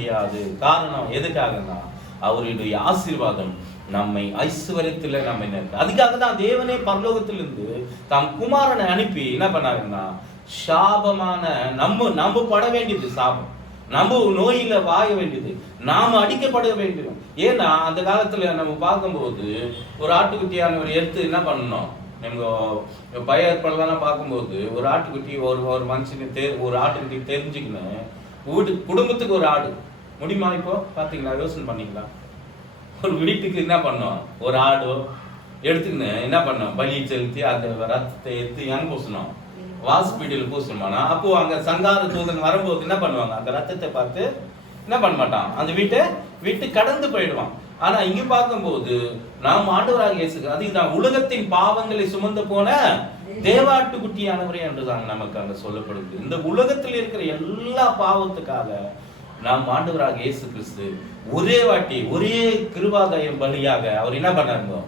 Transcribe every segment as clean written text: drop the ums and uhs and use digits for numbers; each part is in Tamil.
முடியாது. காரணம் எதுக்காகனா அவருடைய ஆசீர்வாதம் நம்மை ஐஸ்வர்யத்துல நம்ம என்ன, அதுக்காக தான் தேவனே பரலோகத்திலிருந்து தம் குமாரனை அனுப்பி என்ன பண்ணாருன்னா, சாபமான நம்ம பட வேண்டியது சாபம், நம்ம நோயில வாய வேண்டியது, நாம அடிக்கப்பட வேண்டியது. ஏன்னா அந்த காலத்துல நம்ம பார்க்கும்போது ஒரு ஆட்டுக்குட்டியானவர் எடுத்து என்ன பண்ணணும், நம்ம பயற்படலாம் பார்க்கும்போது ஒரு ஆட்டுக்குட்டி ஒரு மனுஷனுக்கு ஒரு ஆட்டுக்குட்டி தெரிஞ்சுக்கணும், வீட்டு குடும்பத்துக்கு ஒரு ஆடு முடியுமா? இப்போ பாத்தீங்களா, யோசனை பண்ணீங்களா? ஒரு வீட்டுக்கு என்ன பண்ணோம், ஒரு ஆடோ எடுத்துக்கின்னு என்ன பண்ணோம், பலி செலுத்தி அந்த ரத்தத்தை எடுத்து எங்க பூசணும், வாஸ்பீடியில் பூசணுமானா. அப்போ அங்க சங்கார தூதன் வரும்போது என்ன பண்ணுவாங்க, அந்த ரத்தத்தை பார்த்து என்ன பண்ண மாட்டான், அந்த வீட்டை விட்டு கடந்து போயிடுவான். ஆனா இங்க பார்க்கும்போது நாம் ஆண்டவராக இயேசு, அதுதான் உலகத்தின் பாவங்களை சுமந்து போன தேவாட்டுக்குட்டியானவரே என்றுதான் நமக்கு அங்க சொல்லப்படுது. இந்த உலகத்தில் இருக்கிற எல்லா பாவத்துக்காக நாம் ஆண்டவராக இயேசு கிறிஸ்து ஒரே வாட்டி ஒரே கிருபாதாயம் பலியாக அவர் என்ன பண்ணாருங்க,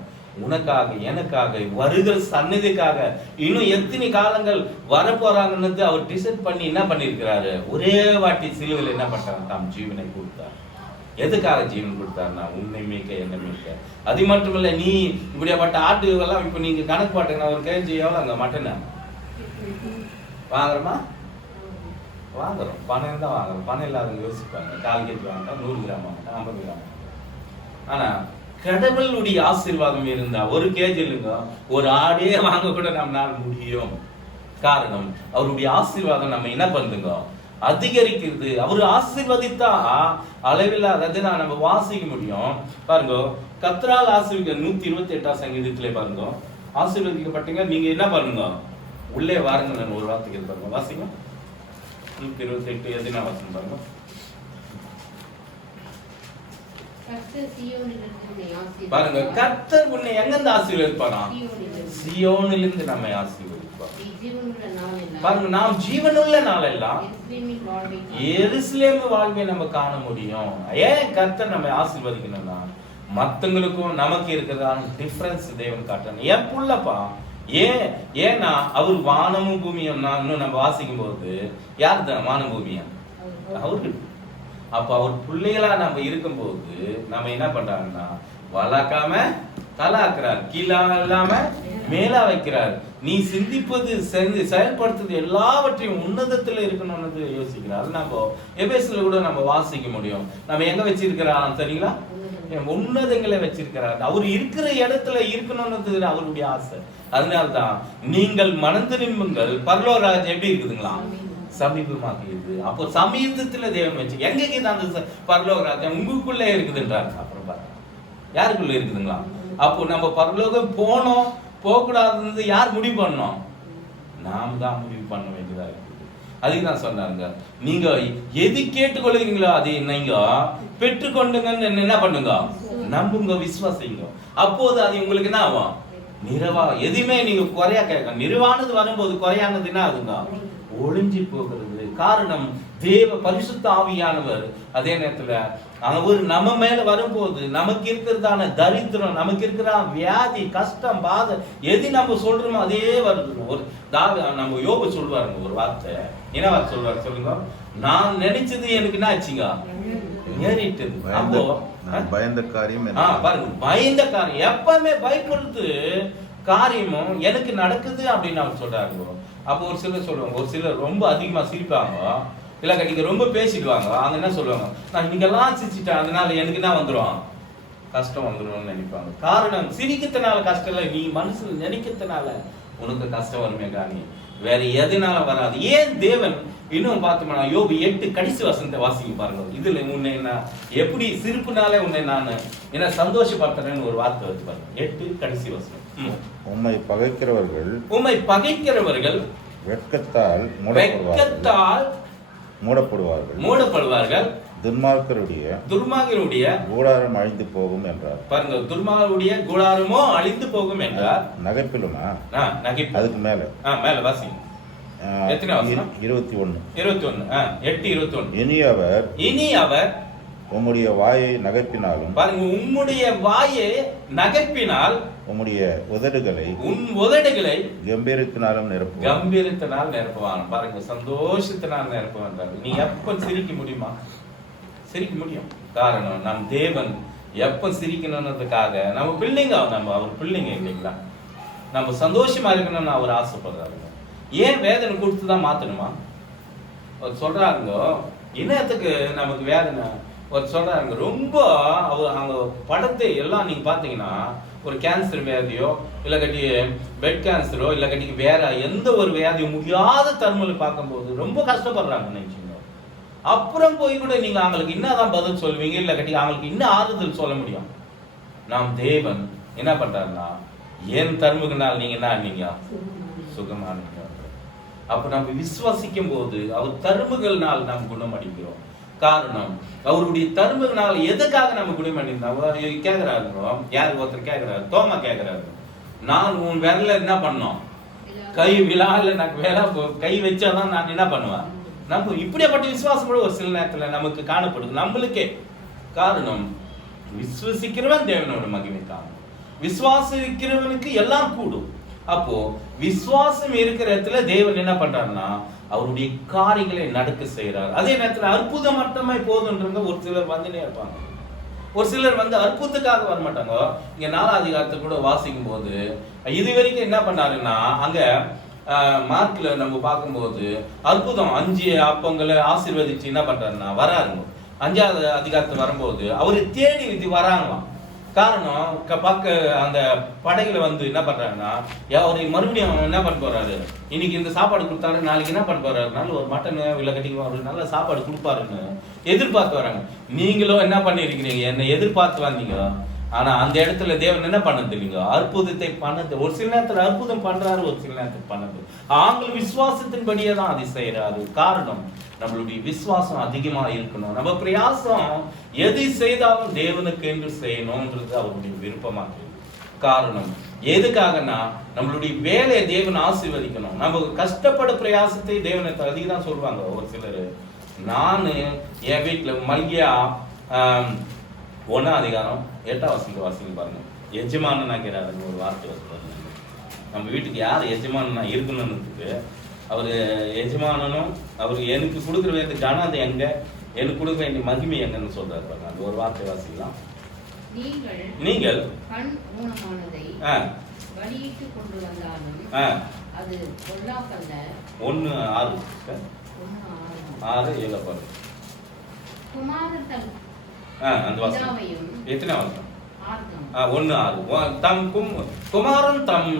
உனக்காக எனக்காக வருகிற சன்னதிக்காக இன்னும் எத்தனை காலங்கள் வரப்போறாங்கன்னு அவர் டிசைட் பண்ணி என்ன பண்ணிருக்கிறாரு, ஒரே வாட்டி சிலுவையில் என்ன பண்றாங்க, தாம் ஜீவனை கொடுத்தார். எதுக்காக ஜீவன் கொடுத்தாருன்னா உன்னை மீட்க என்ன மீட்க. அது மட்டும் இல்ல, நீ இப்படியாப்பட்ட ஆட்டுகள்லாம் இப்ப நீங்க கணக்கு பாட்டுங்க, ஒரு கேஜி எவ்வளோ அங்க மட்டனை வாங்குறோமா, வாங்குறோம், பணம் தான் வாங்குறோம். பணம் இல்லாதவங்க யோசிப்பாங்க, 4 கேஜி வாங்கிட்டா 100 கிராம் வாங்கிட்டா 50 கிராம். ஆனா கடவுளுடைய ஆசீர்வாதம் இருந்தா 1 கேஜி இல்லைங்க, ஒரு ஆடே வாங்க கூட நம்மளால முடியும். காரணம் அவருடைய ஆசீர்வாதம் நம்ம என்ன பண்ணுங்க, அதிகரிக்கிறது. அவர் ஆசீர்வதித்தா அளவில்லாதது நம்ம வாசிக்க முடியும். பாருங்க, கர்த்தரால் ஆசீர்வதிக்க 128 சங்கீதத்திலே பாருங்க, ஆசீர்வதிக்கப்பட்டீங்க நீங்க என்ன பண்ணுங்க, உள்ளே வாருங்க. நான் ஒரு வார்த்தைக்கு பாருங்க, வாசிங்க 128 எதுனா வாசம் பாருங்க. பாருங்க, கர்த்தர் உன்னை எங்கிருந்து ஆசீர்வதிப்பாரா, சியோனிலிருந்து நம்மை ஆசீர்வதிப்பார். பாருங்க, நாம் ஜீவனுள்ள நாளெல்லாம் எருசலேம் வாழ்வை நம்ம காண முடியும். ஏன் கர்த்தர் நம்மை ஆசீர்வதிக்கணும்னா, மத்தவங்களுக்கும் நமக்கு இருக்கிறதான டிஃபரன்ஸ் தேவன் காட்டணும். ஏன் புள்ளப்பா, ஏன்னா அவர் வானமும் பூமியும் இன்னும் நம்ம வாசிக்கும் போது யார் தான் வானம் பூமியா, அவரு. அப்ப அவர் பிள்ளைகளா நம்ம இருக்கும் போது நம்ம என்ன பண்றாங்கன்னா, வளர்க்காம தலாக்குறார், கீழே இல்லாம மேலா வைக்கிறார். நீ சிந்திப்பது செயல்படுத்துறது எல்லாவற்றையும் உன்னதத்துல இருக்கணும்னு யோசிக்கிறார். நம்ம எபேசுல கூட நம்ம வாசிக்க முடியும். நம்ம எங்க வச்சிருக்கிறார் சரிங்களா, உன்னதங்களை வச்சிருக்கிறார். அவர் இருக்கிற இடத்துல இருக்கணும்னு அவருடைய ஆசை. அதனால்தான் நீங்கள் மனம் திரும்புங்கள், பரலோகராஜ் எப்படி இருக்குதுங்களா, சமீபமாக இருக்குது. அப்போ சமீபத்துல தேவன் வச்சு எங்க அந்த பரலோகராஜ்யம் உங்களுக்குள்ளே இருக்குதுன்றார். அப்புறம் பாருங்க யாருக்குள்ள இருக்குதுங்களா. அப்போ நம்ம பரலோகம் போனோம் போகக்கூடாதுன்னு யார் முடிவு பண்ணோம், நாம் தான் முடிவு பண்ண வேண்டியதா இருக்குது. அதுக்கு தான் சொன்னாங்க, நீங்க எது கேட்டுக்கொள்ளுறீங்களோ அதை நீங்க பெற்றுக்கொண்டுங்கன்னு என்ன பண்ணுங்க, நம்புங்க, விசுவாசிங்க. அப்போது அது உங்களுக்கு என்ன ஆகும், நிறைவா. எதுவுமே நீங்க குறையா கேட்க, நிறைவானது வரும்போது குறையானது என்ன ஆகுங்க, ஒளிஞ்சு போகிறது. காரணம் தேவ பரிசுத்த ஆவியானவர் அதே நேரத்துல அவர் நம்ம மேல வரும்போது நமக்கு இருக்கிறதான தரித்திரம், நமக்கு இருக்கிற வியாதி, கஷ்டம், பாதை எது நம்ம சொல்றோமோ அதே வருது. ஒரு நம்ம யோபு சொல்லுவாருங்க ஒரு வார்த்தை, என்ன வார்த்தை சொல்லுவாரு சொல்லுங்க, நான் நினைச்சது எனக்கு என்ன ஆச்சுங்க, ஏறிட்டது. அப்போ பயந்த காரியம் பாருங்க, பயந்த காரியம் எப்பவுமே பயப்படுறது காரியமும் எனக்கு நடக்குது அப்படின்னு அவர் சொல்றாங்க. அப்போ ஒரு சிலர் சொல்லுவாங்க, ஒரு சிலர் ரொம்ப அதிகமா சிரிப்பாங்க, இல்ல நீங்க ரொம்ப பேசிடுவாங்க. அவங்க என்ன சொல்லுவாங்க, நான் நீங்கெல்லாம் சிரிச்சிட்டேன் அதனால எனக்கு என்ன வந்துடும், கஷ்டம் வந்துடும் நினைப்பாங்க. காரணம் சிரிக்கிறதுனால கஷ்டம் இல்லை, நீ மனசுல நினைக்கிறதுனால உனக்கு கஷ்டம் வருமே காணி வேற எதனால வராது. ஏன் தேவன் இன்னும் பார்த்தோம்னா யோபு 8 கடைசி வசனத்தை வாசிக்க பாருங்க. இதுல உன்னை நான் எப்படி சிரிப்புனாலே உன்னை நான் என்ன சந்தோஷப்படுத்துறேன்னு ஒரு வார்த்தை வச்சு பாருங்க. 8 கடைசி வசனம். உம்மை பகைக்கிறவர்கள் வெட்கத்தால் மூடப்படுவார்கள், துன்மார்க்கருடைய கூடாரம் அழிந்து போகும் என்றார். பாருங்க, துன்மார்க்கருடைய கூடாரமோ அழிந்து போகும் என்றார். நகைப்பிலுமா, அதுக்கு மேல வாசிங்க. எத்தனை வசனம்? 21. 8:21. இனி அவர் உம்முடைய வாயை நகைப்பினாலும், பாருங்க, உம்முடைய வாயை நகைப்பினால், உம்முடைய உதடுகளை கம்பீரத்தினால் நிரப்புவான். பாருங்க, சந்தோஷத்தினால் நிரப்புவான். நீ எப்ப சிரிக்க முடியுமா, சிரிக்க முடியும். காரணம் நம் தேவன் எப்ப சிரிக்கணுன்றதுக்காக நம்ம பிள்ளைங்க, நம்ம அவர் பிள்ளைங்க இல்லைங்களா, நம்ம சந்தோஷமா இருக்கணும்னு அவர் ஆசைப்படுறாருங்க. ஏன் வேதனை கொடுத்து தான் மாத்தணுமா? அவர் சொல்றாருங்க, இனத்துக்கு நமக்கு வேதனை. அவர் சொல்றாருங்க, ரொம்ப அவங்க படத்தை எல்லாம் நீங்க பாத்தீங்கன்னா, ஒரு கேன்சர் வியாதியோ இல்லை கட்டி பெட் கேன்சரோ இல்லை கட்டி வேற எந்த ஒரு வியாதியும் முடியாத தருமலை பார்க்கும்போது ரொம்ப கஷ்டப்படுறாங்க நினைச்சுங்க. அப்புறம் போய் கூட நீங்க அவங்களுக்கு என்னதான் பதில் சொல்வீங்க, இல்லை கட்டி அவங்களுக்கு இன்னும் ஆறுதல் சொல்ல முடியும். நாம் தேவன் என்ன பண்றாருன்னா, ஏன் தருமுகனால் நீங்க என்ன நீங்க சுகமானீங்க. அப்ப நம்ம விசுவாசிக்கும் போது அவர் தருமுகள்னால் நாம் குணமடைகிறோம். காரணம் அவருடைய தருமுகனால் எதுக்காக நம்ம குணமடைந்தோம் கேட்கிறாருங்க. யாரு ஒருத்தர் கேட்கிறாரு, தோமா கேட்கிறாரு, நான் உன் விரல என்ன பண்ணோம், கை விழால நான் வேலை கை வச்சாதான் நான் என்ன பண்ணுவேன். நம்ம இப்படியாப்பட்ட விசுவாசம் கூட ஒரு சில நேரத்துல நமக்கு காணப்படுது நம்மளுக்கே. காரணம் விசுவசிக்கிறவன் தேவனோட மகிமைக்காக, விசுவாசிக்கிறவனுக்கு எல்லாம் கூடும். அப்போ விசுவாசம் இருக்கிற இடத்துல தேவன் என்ன பண்றாருன்னா அவருடைய காரியங்களை நடக்க செய்யறாரு. அதே நேரத்துல அற்புதம் மட்டுமே போதுன்றவங்க ஒரு சிலர் வந்துனே இருப்பாங்க. ஒரு சிலர் அற்புதத்துக்காக வர மாட்டாங்க. இங்க 4ஆம் அதிகாரத்தை கூட வாசிக்கும் போது இது வரைக்கும் என்ன பண்ணாருன்னா, அங்க மார்க்ல நம்ம பார்க்கும்போது அற்புதம் 5 அப்பங்களை ஆசீர்வதிச்சு என்ன பண்றாருன்னா வராருங்க. 5ஆவது அதிகாரத்தை வரும்போது அவரு தேடி வராங்களாம். காரணம் பார்க்க அந்த படையில என்ன பண்றாங்கன்னா, அவரு மறுபடியும் என்ன பண்ண போறாரு, இன்னைக்கு இந்த சாப்பாடு கொடுத்தாரு, நாளைக்கு என்ன பண்ண போறாரு, நல்ல ஒரு மட்டன் இல்லை கட்டி ஒரு நல்ல சாப்பாடு கொடுப்பாருன்னு எதிர்பார்த்து வராங்க. நீங்களும் என்ன பண்ணிருக்கிறீங்க, என்னை எதிர்பார்த்து வந்தீங்க. ஆனா அந்த இடத்துல தேவன் என்ன பண்ணது இல்லைங்க, அற்புதத்தை பண்ணது. ஒரு சில நேரத்துல அற்புதம் பண்றாரு, ஒரு சில நேரத்தில் பண்ணது ஆங்கள் விசுவாசத்தின்படியே தான் அதை செய்யறாரு. காரணம் நம்மளுடைய விசுவாசம் அதிகமா இருக்கணும். நம்ம பிரயாசம் எதை செய்தாலும் தேவனுக்கு என்று செய்யணும்ன்றது அவருடைய விருப்பமா இருக்கு. காரணம் எதுக்காகனா நம்மளுடைய வேலையை தேவன் ஆசீர்வதிக்கணும். நம்ம கஷ்டப்பட பிரயாசத்தை தேவனை அதிகம் தான் சொல்லுவாங்க ஒரு சிலர். நான் என் வீட்டுல மல்கியா 1ஆம் அதிகாரம் 8ஆம் வசனத்தை வாசிங்க பாருங்க. எஜமானனாகிறாருன்னு ஒரு வார்த்தை வருது. நம்ம வீட்டுக்கு யார் எஜமானனா இருக்கணும்ன்றதுக்கு அவரு எஜமானனும் அவர் எனக்கு கொடுக்குற வேண்டிய கனது எங்க, எனக்கு கொடுக்க வேண்டிய மகிமை எங்கன்னு சொல்றாரு பாருங்க. அந்த ஒரு வார்த்தை வாசிக்கலாம். நீங்கள் கண் ஊனமானதை வெளியிட்டு கொண்டு வந்தாலும் அது பொல்லாப்பல்ல. 1:6 6:7 பாருங்க. குமாரன் தன் அந்த வாசம் எத்தனை வாசம்? 1:6 தம் குமாரன் தம்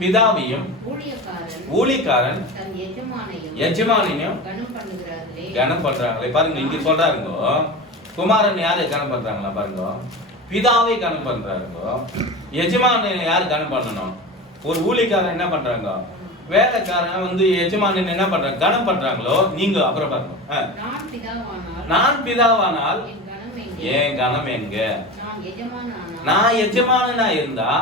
பிதாவையும் ஊழியக்காரன் தன் எஜமானையும் கனம் பண்றாங்களே பாருங்க. இங்க சொல்றாருங்க, குமாரன் யாரு கனம் பண்றாங்களா பாருங்க, பிதாவை கனம் பண்றாருங்க. எஜமானன் யாரு கனம் பண்ணணும், ஒரு ஊழியக்காரன் என்ன பண்றாங்க, வேலைக்காரன் எஜமானன் என்ன பண்றாங்க கனம் பண்றாங்களோ. நீங்க அப்புறம் பாருங்க, நான் பிதாவானால் என் கனம் எங்க, நான் எஜமானனா இருந்தா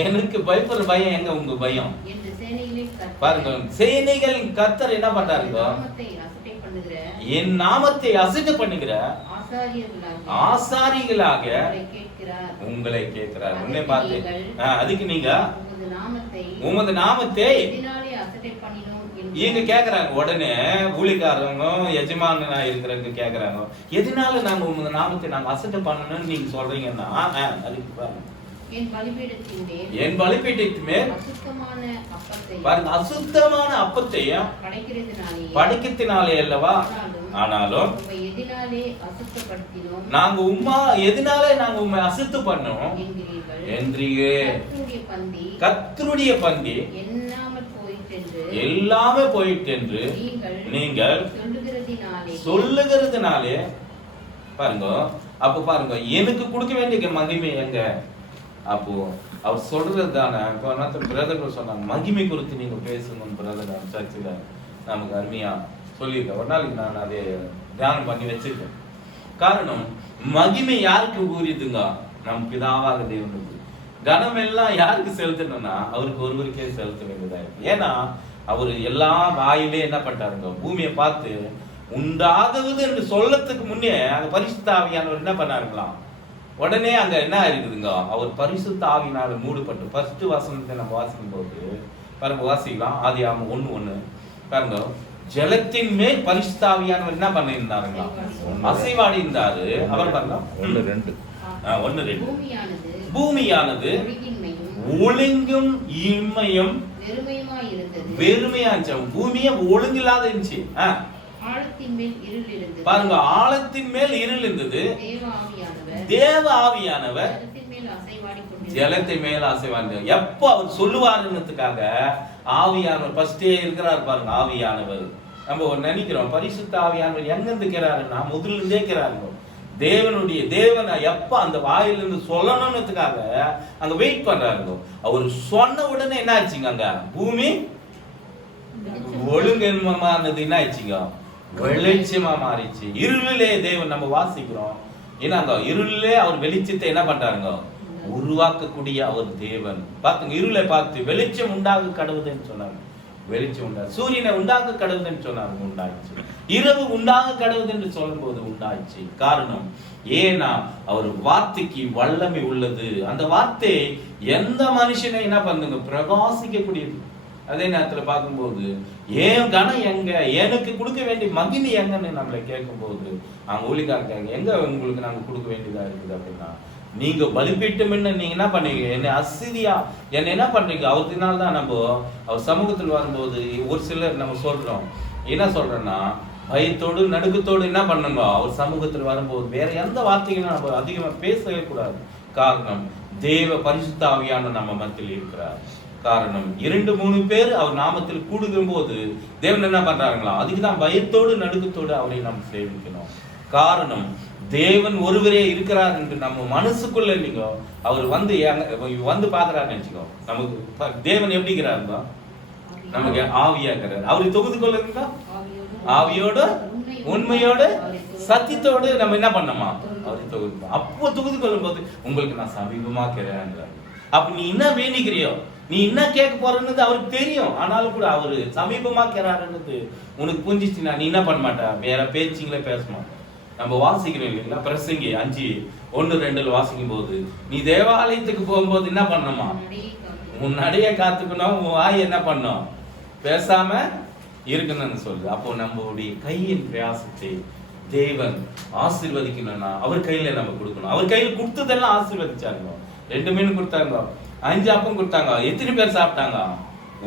எனக்கு பயப்படுற பயம் எங்க, உங்க பயம் பாருங்க. சேனைகளின் கர்த்தர் என்ன பண்றாருங்க, என் நாமத்தை அசட்டை பண்ணுகிற ஆசாரிகளாக உங்களை கேட்கிறார். உன்னை பார்த்து அதுக்கு நீங்க உமது நாமத்தை இங்க கேக்குறாங்க. உடனே ஊழியக்காரங்க எஜமானா இருக்கிறவங்க கேக்குறாங்க, எதனால நாங்க உங்க நாமத்தை நாங்க அசட்டை பண்ணணும்னு நீங்க சொல்றீங்கன்னா, அதுக்கு பாருங்க, என் பலிபீடத்தின் மேல் பாருங்க அசுத்தமான அப்பத்தையும் படைக்கிறதுனாலே அல்லவா. ஆனாலும் நாங்க எதனால நாங்க உண்மை அசுத்து பண்ணோம் என்றீங்க. கர்த்தருடைய பந்தி எல்லாமே போயிட்டு என்று நீங்கள் சொல்லுகிறதுனாலே பாருங்க. அப்ப பாருங்க, எனக்கு கொடுக்க வேண்டிய மகிமை எங்க. அப்போ அவர் சொல்றது தானே. இப்போ பிரதர்கள் சொன்னாங்க, மகிமை குறித்து நீங்க பேசணும் பிரதர் சர்ச்சில் நமக்கு அருமையா சொல்லியிருக்கேன். ஒரு நாளைக்கு நான் அதை தியானம் பண்ணி வச்சிருக்கேன். காரணம் மகிமை யாருக்கு கூறியதுங்க, நம் பிதாவாக தேவனுக்கு. கனம் எல்லாம் யாருக்கு செலுத்தணும்னா அவருக்கு ஒருவருக்கே செலுத்த வேண்டியதா இருக்கு. ஏன்னா அவரு எல்லா வாயிலே என்ன பண்ணிட்டாருங்க, பூமியை பார்த்து உண்டாகுது என்று சொல்லத்துக்கு முன்னே அந்த பரிசுத்த ஆவியானவர் என்ன பண்ணாருங்களாம், உடனே அங்க என்ன இருக்குதுங்க, அவர் பரிசுத்த ஆவியினால மூடப்பட்டு. ஃபர்ஸ்ட் வசனத்தை நம்ம வாசிக்கும் போது பாருங்க, வாசிக்கலாம். ஆதியாகமம் 1:1 பாருங்க. ஜலத்தின் மேல் பரிசுத்த ஆவியானவர் என்ன பண்ணியிருந்தாருங்களா? அசைவாடி இருந்தாரு. அவர் பாருங்க 1-2. 1-2. பூமியானது பூமியானது ஒழுங்கும் இன்மையும் வெறுமையா இருந்துச்சு. பூமியே ஒழுங்கில்லாத இருந்துச்சு. ஆழத்தின் மேல் இருள் இருந்தது. பாருங்க, ஆழத்தின் மேல் இருள் இருந்தது. தேவ ஆவியானவர் ஜலத்தை மேல் அசைவாடி. எப்போ அவர் சொல்லுவாருன்றதுக்காக ஆவியானவர் ஃபர்ஸ்டே இருக்கிறார் பாருங்க. ஆவியானவர் நம்ம நினைக்கிறோம் பரிசுத்த ஆவியானவர் எங்கிருந்து இருக்கிறாருன்னா முதல்ல இருந்தே இருக்கிறாருங்க. தேவனை எப்ப அந்த வாயிலிருந்து சொல்லணும்ன்றதுக்காக அங்க வெயிட் பண்றாருங்க. அவர் சொன்ன உடனே என்ன ஆச்சுங்க? அங்க பூமி ஒழுங்கமானது என்ன ஆச்சுங்க? வெளிச்சமா மாறிச்சு. இருளிலே தேவன் நம்ம வாசிக்கிறோம். ஏன்னா அங்க இருளிலே அவர் வெளிச்சத்தை என்ன பண்றாருங்க? உருவாக்கக்கூடிய அவர் தேவன். பாத்துங்க, இருளை பார்த்து வெளிச்சம் உண்டாக கடவுதுன்னு சொன்னாங்க. வெளிச்சம் உண்டா. சூரியனை உண்டாக கடவுதுன்னு சொன்னாங்க, உண்டாயிடுச்சு. இரவு உண்டாக கடவுது என்று சொல்லும் போது உண்டாயிடுச்சு. காரணம் ஏன்னா அவர் வார்த்தைக்கு வல்லமை உள்ளது. அந்த வார்த்தை எந்த மனுஷனை என்ன பண்ணுங்க? பிரகாசிக்கக்கூடியது. அதே நேரத்துல பார்க்கும்போது ஏன் கனம் எங்க, எனக்கு கொடுக்க வேண்டிய மகிமை எங்கன்னு நம்மளை கேட்கும் போது அவங்க ஊழிக்காரங்க எங்க உங்களுக்கு நாங்க கொடுக்க வேண்டியதா இருக்குது அப்படின்னா, நீங்க பலிபீட்டம் நீங்க என்ன பண்ணீங்க? என்னை அசிதியா என்ன என்ன பண்றீங்க? அவருக்குனால தான் நம்ம அவர் சமூகத்தில் வரும்போது ஒரு சிலர் நம்ம சொல்றோம். என்ன சொல்றோம்னா, பயத்தோடு நடுக்கத்தோடு என்ன பண்ணுங்க? அவர் சமூகத்தில் வரும்போது வேற எந்த வார்த்தைகளும் நம்ம அதிகமா பேசவே கூடாது. காரணம் தேவ பரிசுத்த ஆவியானவர் நம்ம மத்தியில் இருக்கிறார். காரணம் 2-3 பேர் அவர் நாமத்தில் கூடுகும் போது தேவன் என்ன பண்றாங்களா? அதுக்குதான் பயத்தோடு நடுக்கத்தோடு அவரை நாம் சேவிக்கணும். காரணம் தேவன் ஒருவரே இருக்கிறார் என்று நம்ம மனசுக்குள்ள இல்லைங்க. அவர் வந்து பாக்குறாருன்னு நினைச்சுக்கோ. நமக்கு தேவன் எப்படி இருக்கிறாருங்க? நமக்கு ஆவியா இருக்கிறார். அவரை தொகுத்து கொள்ளுங்க. ஆவியோட உண்மையோட சத்தியத்தோடு நம்ம என்ன பண்ணோமா? அவரை தொகுத்து. அப்போ தொகுத்து கொள்ளும் போது உங்களுக்கு நான் சமீபமா இருக்கிறேன். அப்ப நீ என்ன வேண்டிக்கிறியோ, நீ என்ன கேட்க போறன்னு அவருக்கு தெரியும். ஆனாலும் கூட அவரு சமீபமா இருக்கிறாருன்னு உனக்கு புரிஞ்சிச்சுன்னா நீ என்ன பண்ண மாட்டா? வேற பேச்சுங்களே பேச மாட்டா. நம்ம வாசிக்கிறோம் இல்லைங்களா? பிரசங்கி 5:1-2 வாசிக்கும் போது நீ தேவாலயத்துக்கு போகும்போது என்ன பண்ணணுமா? முன்னாடியே காத்துக்கணும். உன் வாய் என்ன பண்ணும்? பேசாம இருக்கணும்னு சொல்லு. அப்போ நம்மளுடைய கையின் பிரயாசத்தை தேவன் ஆசீர்வதிக்கணும்னா அவர் கையில நம்ம கொடுக்கணும். அவர் கையில் கொடுத்ததெல்லாம் ஆசீர்வதிச்சாங்க. 2 மீன் கொடுத்தாங்க, 5 அப்பம் கொடுத்தாங்க. எத்தனை பேர் சாப்பிட்டாங்க?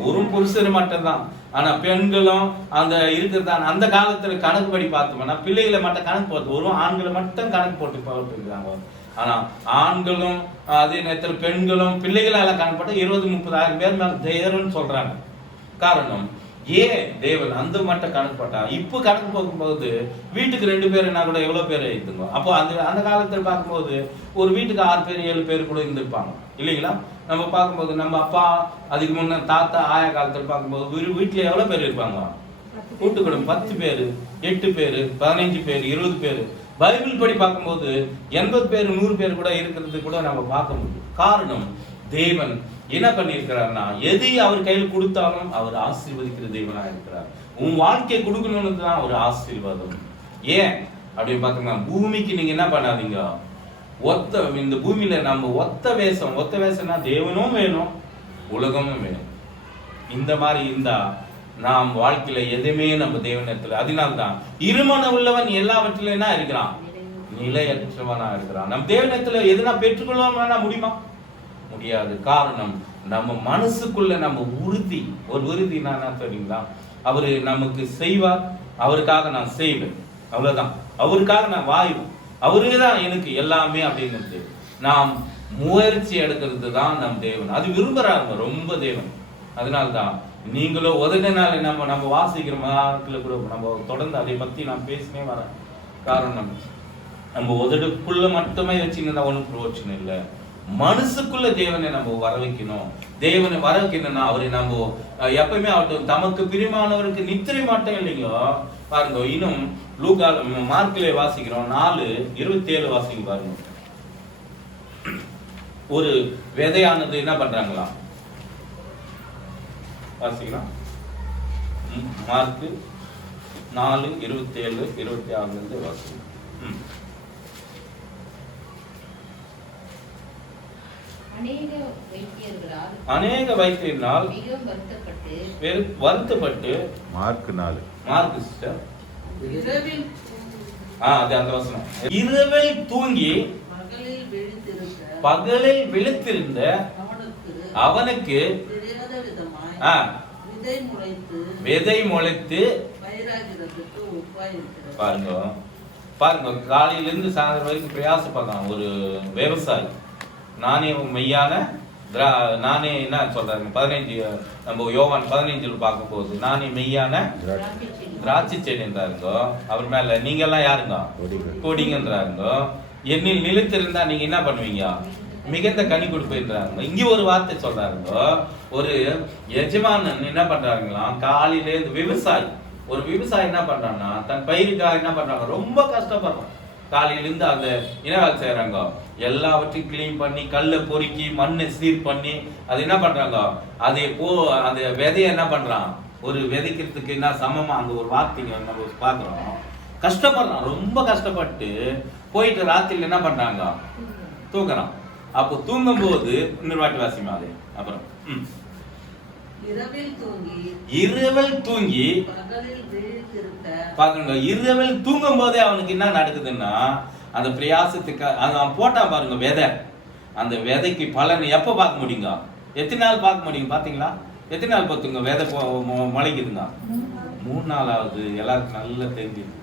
ஒரு புருஷர் மட்டும் தான். ஆனா பெண்களும் அந்த இருக்கிறதா அந்த காலத்துல கணக்கு படி பார்த்தோம்னா பிள்ளைகளை மட்டும் கணக்கு போட்டு ஒரு ஆண்களை மட்டும் கணக்கு போட்டு போட்டுருக்காங்க. ஆனா ஆண்களும் அதே நேரத்தில் பெண்களும் பிள்ளைகளால கணக்கு போட்டு 20-30 பேர் மேல தேவன்னு சொல்றாங்க. காரணம் ஏன் தேவன் அந்த மட்டும் கணக்கு போட்டா? இப்போ கணக்கு போகும்போது வீட்டுக்கு 2 பேருன்னா கூட எவ்வளவு பேர் இருக்குங்க? அப்போ அந்த காலத்துல பார்க்கும்போது ஒரு வீட்டுக்கு 6 பேர் 7 பேர் கூட இருந்திருப்பாங்க இல்லைங்களா? நம்ம பார்க்கும்போது நம்ம அப்பா அதுக்கு முன்ன தாத்தா ஆயா காலத்துல பார்க்கும்போது வீட்டுல எவ்வளவு பேர் இருப்பாங்க? கூட்டு குடும்பம் 10 பேர் 8 பேர் 15 பேர் 20 பேர். பைபிள் படி பார்க்கும்போது 80 பேர் 100 பேர் கூட இருக்கிறது கூட நம்ம பார்க்க முடியும். காரணம் தேவன் என்ன பண்ணியிருக்கிறார்னா எது அவர் கையில் கொடுத்தாலும் அவர் ஆசீர்வதிக்கிற தேவனா இருக்கிறார். உன் வாழ்க்கையை கொடுக்கணும்னு தான் ஒரு ஆசீர்வாதம். ஏன் அப்படின்னு பார்த்தோம்னா பூமிக்கு நீங்க என்ன பண்ணாதீங்க? இந்த பூமியில நம்ம ஒத்த வேஷம்னா தேவனும் வேணும், உலகமும் வேணும். இந்த மாதிரி இருந்தா நாம் வாழ்க்கையில எதுவுமே நம்ம தேவனத்துல. அதனால்தான் இருமன உள்ளவன் எல்லாவற்றிலும் என்ன இருக்கிறான்? நிலையற்றவனா இருக்கிறான். நம் தேவனத்துல எதுனா பெற்றுக்கொள்ளணும்னா முடியுமா? முடியாது. காரணம் நம்ம மனசுக்குள்ள நம்ம உறுதி என்ன தெரியுங்களா? அவரு நமக்கு செய்வார், அவருக்காக நான் செய்வேன், அவ்வளவுதான். அவருக்காக நான் வாய்வேன், அவருதான் எனக்கு எல்லாமே அப்படின்னு நாம் முயற்சி எடுக்கிறது தான் நம் தேவன். அது விரும்புறாங்க ரொம்ப தேவன். அதனால்தான் நீங்களும் உதவினால நம்ம வாசிக்கிற மாதத்துல கூட நம்ம தொடர்ந்து அதை பத்தி நான் பேசினே வரேன். காரணம் நம்ம உதடுக்குள்ள மட்டுமே வச்சுன்னா ஒன்றும் பிரயோஜனம் இல்லை. மனசுக்குள்ள தேவனை நம்ம வர வைக்கணும். தேவனை வர வைக்கணும்னா அவரை நம்ம எப்பவுமே ஆகட்டும் தமக்கு பிரியமானவருக்கு நித்திரை மாட்டோம் இல்லைங்க. பாருங்க, இன்னும் லூக்கா மார்க்கிலே வாசிக்கிறோம் 4:27 வாசிங்க பாருங்க. ஒரு விதையானது என்ன பண்றாங்களா? வாசிக்கலாம். மார்க் 4:27-26 வாசிக்கலாம். அநேக வைத்தியர்களால் அநேக வைத்தியனால் மிகவும் வருத்தப்பட்டு வருத்தப்பட்டு மார்க் 4. மார்க் சிஸ்டர் இரவில் அது அந்த வசனம். இரவில் தூங்கி பகலில் பகலில் விழித்திருந்த விழித்திருந்த அவனுக்கு தெரியாத விதமாய் ஆ, விதை முளைத்து விதை முளைத்து பயிராகிறதுக்கு ஒப்பாயிருக்கிறது. பாருங்க பாருங்க, காலையில இருந்து சாயந்தரம் வரைக்கும் பிரயாசப்படுறான் ஒரு விவசாயி. நானே மெய்யான நானே என்ன சொல்றாங்க 15 நம்ம யோவான் 15 பார்க்க போகுது. நானே மெய்யான திராட்சை செடி திராட்சை செடின்றாருங்க. அவர் மேல நீங்க எல்லாம் யாருங்க? கொடிகள். கொடிங்கன்றாருங்க. என்னில் நிலைத்திருந்தா நீங்க என்ன பண்ணுவீங்க? மிகுந்த கனி கொடுப்பேன்றாங்க. இங்க ஒரு வார்த்தை சொல்றாருங்க. ஒரு எஜமானன் என்ன பண்றாங்களாம், காலையில இருந்து விவசாயி, ஒரு விவசாயி என்ன பண்றான்னா தன் பயிருக்காக என்ன பண்றாங்க, ரொம்ப கஷ்டப்படுறான். காலையில இருந்து அந்த என்ன வேலை செய்யறாங்க, எல்லாவற்றையும் கிளீன் பண்ணி கல்லை பொறுக்கி மண்ணை சீர் பண்ணி அது என்ன பண்றாங்க, அதை அந்த விதைய என்ன பண்றான், ஒரு விதைக்கிறதுக்கு என்ன சமமா அந்த ஒரு வார்த்தைங்க நம்ம பாக்குறோம். கஷ்டப்படுறான், ரொம்ப கஷ்டப்பட்டு போயிட்டு ராத்திரில என்ன பண்றாங்க, தூங்குறான். அப்போ தூங்கும் போது இன்னொரு வாட்டி வாசிமா அது. அப்புறம் இரவில் தூங்கி பகலில் விழித்திருக்க பாருங்க, இரவில் தூங்கும் போதே அவனுக்கு என்ன நடக்குதுன்னா அந்த பிரயாசத்துக்கு அவன் போட்டான் பாருங்க விதை. அந்த விதைக்கு பலன் எப்ப பார்க்க முடியுங்க, எத்தனை நாள் பார்க்க முடியும் பாத்தீங்களா? எத்தனை நாள் பார்த்துங்க விதை முளைக்குதுங்க? 3 நாள் ஆகுது. எல்லாருக்கும் நல்லா தெரிஞ்சிருக்கு.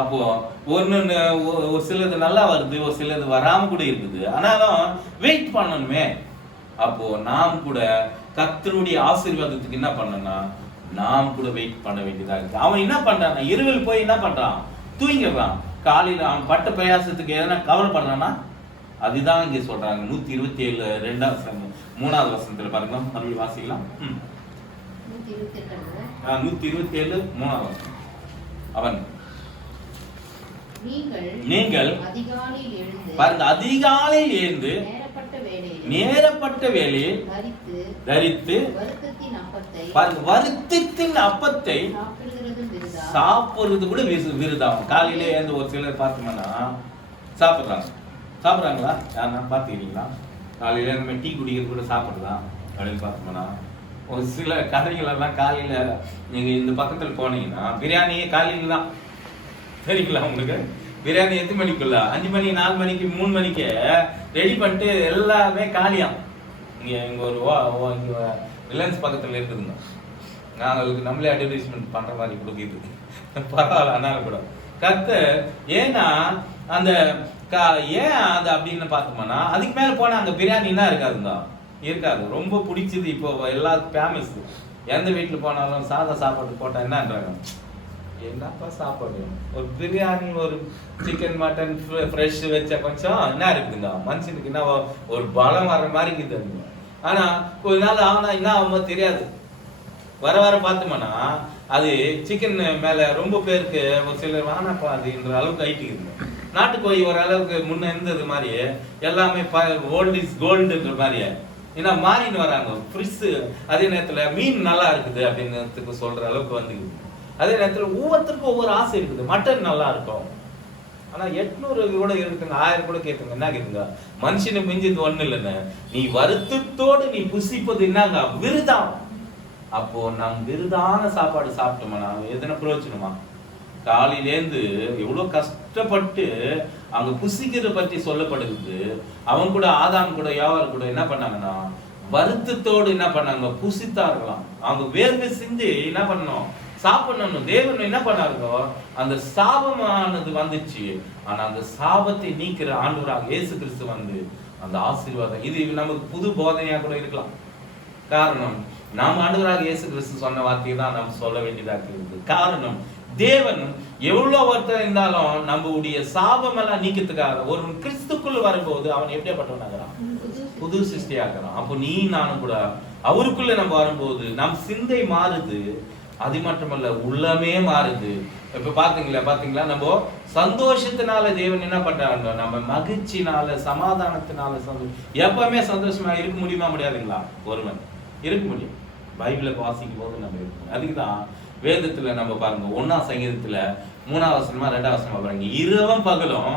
அப்போ ஒரு சிலது நல்லா வருது, ஒரு சிலது வராம கூட இருக்குது. ஆனாலும் வெயிட் பண்ணணுமே. அப்போ நாம் கூட கர்த்தருடைய ஆசீர்வாதத்துக்கு என்ன பண்ணனா நாம் கூட வெயிட் பண்ண வேண்டியதா இருக்கு. அவன் என்ன பண்றான், இரவில் போய் என்ன பண்றான், தூங்கிடுறான். காலையில அவன் பட்ட பிரயாசத்துக்கு எதனா கவலைப்படுறான்னா அதுதான் இங்க சொல்றாங்க. 127 3வது வசனத்துல பாருங்க, மறுபடியும் வாசிக்கலாம். 127 3வது வசனம். அவன் நீங்கள் அதிகாலையில் எழுந்து பாருங்க, அதிகாலையில் எழுந்து நேரப்பட்ட வேளையில் தரித்து பாருங்க வருத்தத்தின் அப்பத்தை சாப்பிடுறது கூட விருதாகும். காலையில எழுந்து ஒரு சிலர் பார்த்தோம்னா சாப்பிடுறாங்களா? யாருன்னா பாத்துக்கிறீங்களா? காலையில நம்ம டீ குடிக்கிறது கூட சாப்பிடலாம் அப்படின்னு பார்த்தோம்னா ஒரு சில கதைகள் எல்லாம் காலையில நீங்க இந்த பக்கத்துல போனீங்கன்னா பிரியாணியே காலையில தான். சரிங்களா? உங்களுக்கு பிரியாணி எத்தனை மணிக்குள்ள 5 மணி 4 மணிக்கு 3 மணிக்கு ரெடி பண்ணிட்டு எல்லாமே காலியாம். இங்க இங்க ஒரு இங்க ரிலையன்ஸ் பக்கத்துல இருக்குதுங்க. நாங்களுக்கு நம்மளே அட்வர்டைஸ்மெண்ட் பண்ற மாதிரி கொடுக்குது. பரவாயில்ல. ஆனாலும் கூட கர்த்தர் ஏன்னா அந்த ஏன் அது அப்படின்னு பார்த்தோம்னா அதுக்கு மேல போனா அங்க பிரியாணின்னா இருக்காதுங்க, இருக்காது. ரொம்ப பிடிச்சது இப்போ எல்லாத்துக்கும் ஃபேமஸ். எந்த வீட்டுல போனாலும் சாதா சாப்பாடு போட்டா என்னன்றாங்க, என்னப்பா சாப்பாடு, ஒரு பிரியாணி ஒரு சிக்கன் மட்டன் ஃப்ரெஷ் வச்ச கொஞ்சம் என்ன இருக்குதுங்க, மனுஷனுக்கு என்ன ஒரு பலம் வர்ற மாதிரி இருக்குது. ஆனா கொஞ்ச நாள் ஆனா என்ன ஆகுமோ தெரியாது. வர வர பார்த்தோம்னா அது சிக்கன் மேல ரொம்ப பேருக்கு ஒரு சிலர் வானாப்பா அதுன்ற அளவுக்கு ஆயிட்டு. நாட்டுக்கோழி ஒரு அளவுக்கு முன்ன இருந்தது மாதிரி எல்லாமே ஓல்ட் இஸ் கோல்டுன்ற மாதிரி ஏன்னா மாறின்னு வராங்க. ஃப்ரிஷ் அதே நேரத்துல மீன் நல்லா இருக்குது அப்படின்றதுக்கு சொல்ற அளவுக்கு வந்துக்குது. அதே நேரத்துல ஒவ்வொருத்தருக்கும் ஒவ்வொரு ஆசை இருக்குது. மட்டன் நல்லா இருக்கும், ஆனா 800 கூட இருக்குங்க, 1000 கூட கேட்குங்க. என்ன கேட்குங்க, மனுஷனை மிஞ்சது ஒண்ணு இல்லைன்னு நீ வருத்தத்தோடு நீ புசிப்பது என்னங்க விருதம். அப்போ நம் விருதான சாப்பாடு சாப்பிட்டோம்னா எதனா பிரயோஜனமா? காலையிலேருந்து எவ்வளவு கஷ்டப்பட்டு அவங்க புசிக்கிறத பற்றி சொல்லப்படுது. அவங்க கூட ஆதாம் கூட யாவர் கூட என்ன பண்ணாங்கன்னா வருத்தத்தோடு என்ன பண்ணாங்க, புசித்தார்களாம். அவங்க வேர்வை செஞ்சு என்ன பண்ணணும், சாப்பிடணும். தேவன் என்ன பண்ணாருங்கோ, அந்த சாபமானது வந்துச்சு. ஆனா அந்த சாபத்தை நீக்கிற ஆண்டவராக இயேசு கிறிஸ்து வந்து அந்த ஆசீர்வாதம் இது நமக்கு புது போதனையா கூட இருக்கலாம். காரணம் நாம் ஆண்டவராக இயேசு கிறிஸ்து சொன்ன வார்த்தையை தான் நம்ம சொல்ல வேண்டியதாக இருக்குது. காரணம் தேவன் எவ்வளவு வருத்தம் இருந்தாலும் நம்முடைய சாபம் எல்லாம் நீக்கிறதுக்காக ஒரு கிறிஸ்துக்குள்ள வரும்போது அவன் எப்படியாப்பட்டவனாகிறான், புது சிருஷ்டியாகிறான். அப்போ நீ நானும் கூட அவருக்குள்ள நம்ம வரும்போது நம் சிந்தை மாறுது. அது மட்டுமல்ல உள்ளமே மாறுது. இப்ப பாத்தீங்களா நம்ம சந்தோஷத்தினால தேவன் என்ன பண்றாங்க, நம்ம மகிழ்ச்சினால சமாதானத்தினால எப்பவுமே சந்தோஷமா இருக்க முடியுமா? முடியாதுங்களா? ஒருவன் இருக்க முடியும். பைபிளை வாசிக்கும் போது நம்ம இருக்கணும். அதுக்குதான் வேதத்துல நம்ம பாருங்க 1ஆம் சங்கீதத்துல 3ஆம் வசனமா 2ஆம் வசனமா பாருங்க, இரவும் பகலும்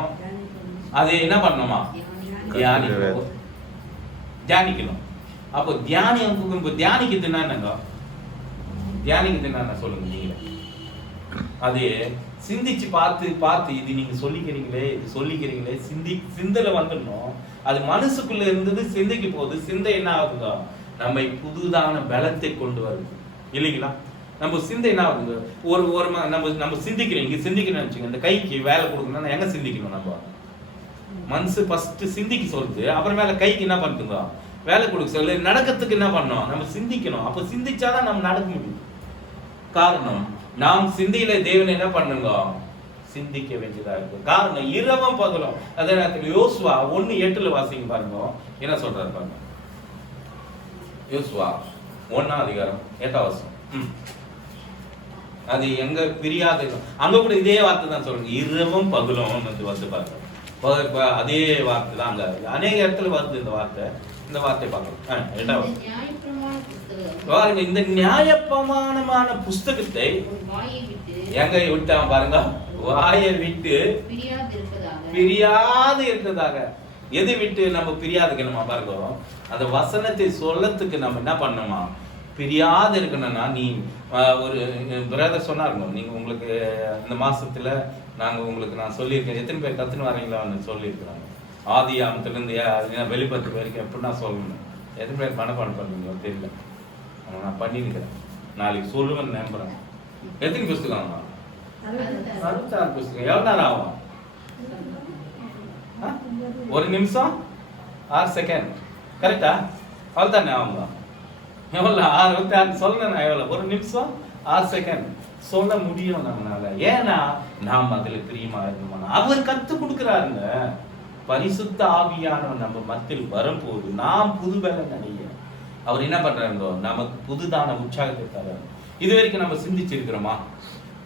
அதை என்ன பண்ணணுமா, தியானிக்கணும். தியானிக்கணும். அப்போ தியானிக்கிறதுன்னா என்னங்க? தியானிக்கிறதுன்னா என்ன சொல்லுங்க நீங்க? அது சிந்திச்சு பார்த்து இது நீங்க சொல்லிக்கிறீங்களே சிந்தல வந்துடணும். அது மனசுக்குள்ள இருந்தது சிந்தைக்கு போகுது. சிந்தை என்ன ஆகுங்க? நம்மை புதுதான பலத்தை கொண்டு வருது இல்லைங்களா? நம்ம சிந்தை என்ன ஆகுது? ஒரு நம்ம சிந்திக்கிறோம். இங்க சிந்திக்கணும்னு வச்சுக்கோங்க. இந்த கைக்கு வேலை கொடுக்கணும்னா எங்க சிந்திக்கணும்? நம்ம மனசு ஃபர்ஸ்ட் சிந்திக்க சொல்லுது, அப்புறமேல கைக்கு என்ன பண்ணுங்க? வேலை கொடுக்க சொல்லு. நடக்கிறதுக்கு என்ன பண்ணணும்? நம்ம சிந்திக்கணும். அப்ப சிந்திச்சாதான் நம்ம நடக்க முடியும். காரணம், நாம் சிந்தையில தேவனை என்ன பண்ணுங்க? சிந்திக்க வேண்டியதா இருக்கு. காரணம், இரவும் பகலும். அதே நேரத்தில் யோசுவா 1:8 வாசிங்க பாருங்க, என்ன சொல்றாரு பாருங்க. யோசுவா 1:8. அது எங்க பிரியாத, அங்க கூட இதே வார்த்தை தான் சொல்லுங்க. இரவும் பகலும் வந்து பாருங்க. அதே வார்த்தை தான் அங்க அநேக இடத்துல வருது இந்த வார்த்தை. இந்த வார்த்தை பார்க்கலாம். இந்த நியாயப்பிரமாணமான புஸ்தகத்தை எங்க விட்டான் பாருங்க? வாயை விட்டு பிரியாது இருக்கிறதாக. எது விட்டு நம்ம பிரியாதுக்கணுமா பாருங்க? அந்த வசனத்தை சொல்லத்துக்கு நம்ம என்ன பண்ணணுமா? பிரியாது இருக்கணும்னா, நீ ஒரு பிரதர் சொன்னாருங்க, நீங்க உங்களுக்கு இந்த மாசத்துல நான் சொல்லியிருக்கேன். எத்தனை பேர் கத்துன்னு வரீங்களான்னு சொல்லியிருக்கிறாங்க. ஆதி ஆமத்திலிருந்து வெளிப்பத்து வரைக்கும் எப்படின்னா சொல்லணும். எத்தனை பேர் மனப்பாடம் பண்ணுவீங்களோ தெரியல. நான் பண்ணியிருக்கிறேன். நாளைக்கு சொல்லுவேன்னு நம்புறேன். எத்தனை புஸ்தகம்? 66 புஸ்தகம். எவ்வளவு நேரம் ஆகும்? 1 நிமிஷம் 6 செகண்ட். கரெக்டா? அவ்வளவுதானே ஆகுங்க? எவ்வளவு 66 சொல்லணும். எவ்வளவு? 1 நிமிஷம் 6 செகண்ட் சொல்ல முடியும் நம்மளால. ஏன்னா நாம் அதுல பிரியமா இருக்கணும். அவர் கத்து கொடுக்கிறாருங்க. பரிசுத்த ஆவியானவர் நம்ம மத்தியில் வரும்போது நாம் புது பலன் அடைய அவர் என்ன பண்றாருங்கோ? நமக்கு புதுதான உற்சாகத்தை தராரு. இது வரைக்கும் நம்ம சிந்திச்சிருக்கிறோமா?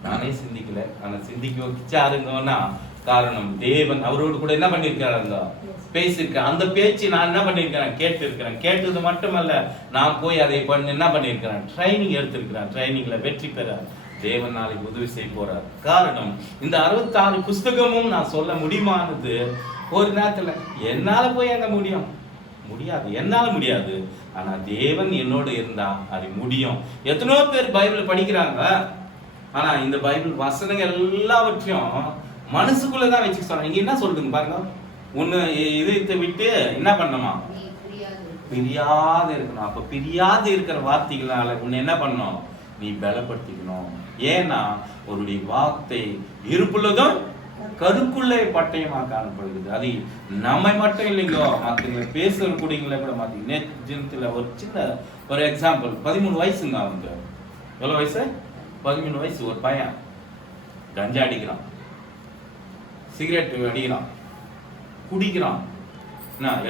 நானே சிந்திக்கல. ஆனா சிந்திக்க வச்சாருங்கன்னா காரணம், தேவன் அவரோடு கூட என்ன பண்ணிருக்கிறாருங்க? பேசியிருக்கேன். அந்த பேச்சு நான் என்ன பண்ணிருக்கிறேன்? கேட்டு இருக்கிறேன். கேட்டது மட்டுமல்ல, நான் போய் அதை என்ன பண்ணிருக்கிறேன்? ட்ரைனிங் எடுத்திருக்கிறேன். ட்ரைனிங்ல வெற்றி பெற தேவன் நாளைக்கு உதவி செய்ய போறார். காரணம், இந்த 66 புஸ்தகமும் நான் சொல்ல முடியுமானது ஒரு நேரத்துல என்னால போய் எங்க முடியாது. என்னால முடியாது. ஆனா தேவன் என்னோட இருந்தா அது முடியும். எத்தனையோ பேர் பைபிள் படிக்கிறாங்க. ஆனா இந்த பைபிள் வசனங்கள் எல்லாவற்றையும் மனசுக்குள்ளதான் வச்சுக்க சொல்றாங்க. நீங்க என்ன சொல்றீங்க பாருங்க? ஒண்ணு இதயத்தை விட்டு என்ன பண்ணணுமா? பிரியாது இருக்கணும். அப்ப பிரியாது இருக்கிற வார்த்தைகளால உன்னை என்ன பண்ணணும்? நீ பலப்படுத்திக்கணும். ஏன்னா அவருடைய வார்த்தை இருப்புள்ளதும் கருக்குள்ளே பட்டயமா காணப்படுகிறது. அது நம்மை மட்டும் இல்லைங்கோ, மற்றவங்க பேசுற கூடியங்களை கூட மாத்தீங்க. ஒரு சின்ன ஒரு எக்ஸாம்பிள். 13 வயசுங்க அவங்க. எவ்வளவு வயசு? 13 வயசு. ஒரு பையன் கஞ்சா அடிக்கிறான், சிகரெட் அடிக்கிறான், குடிக்கிறான்,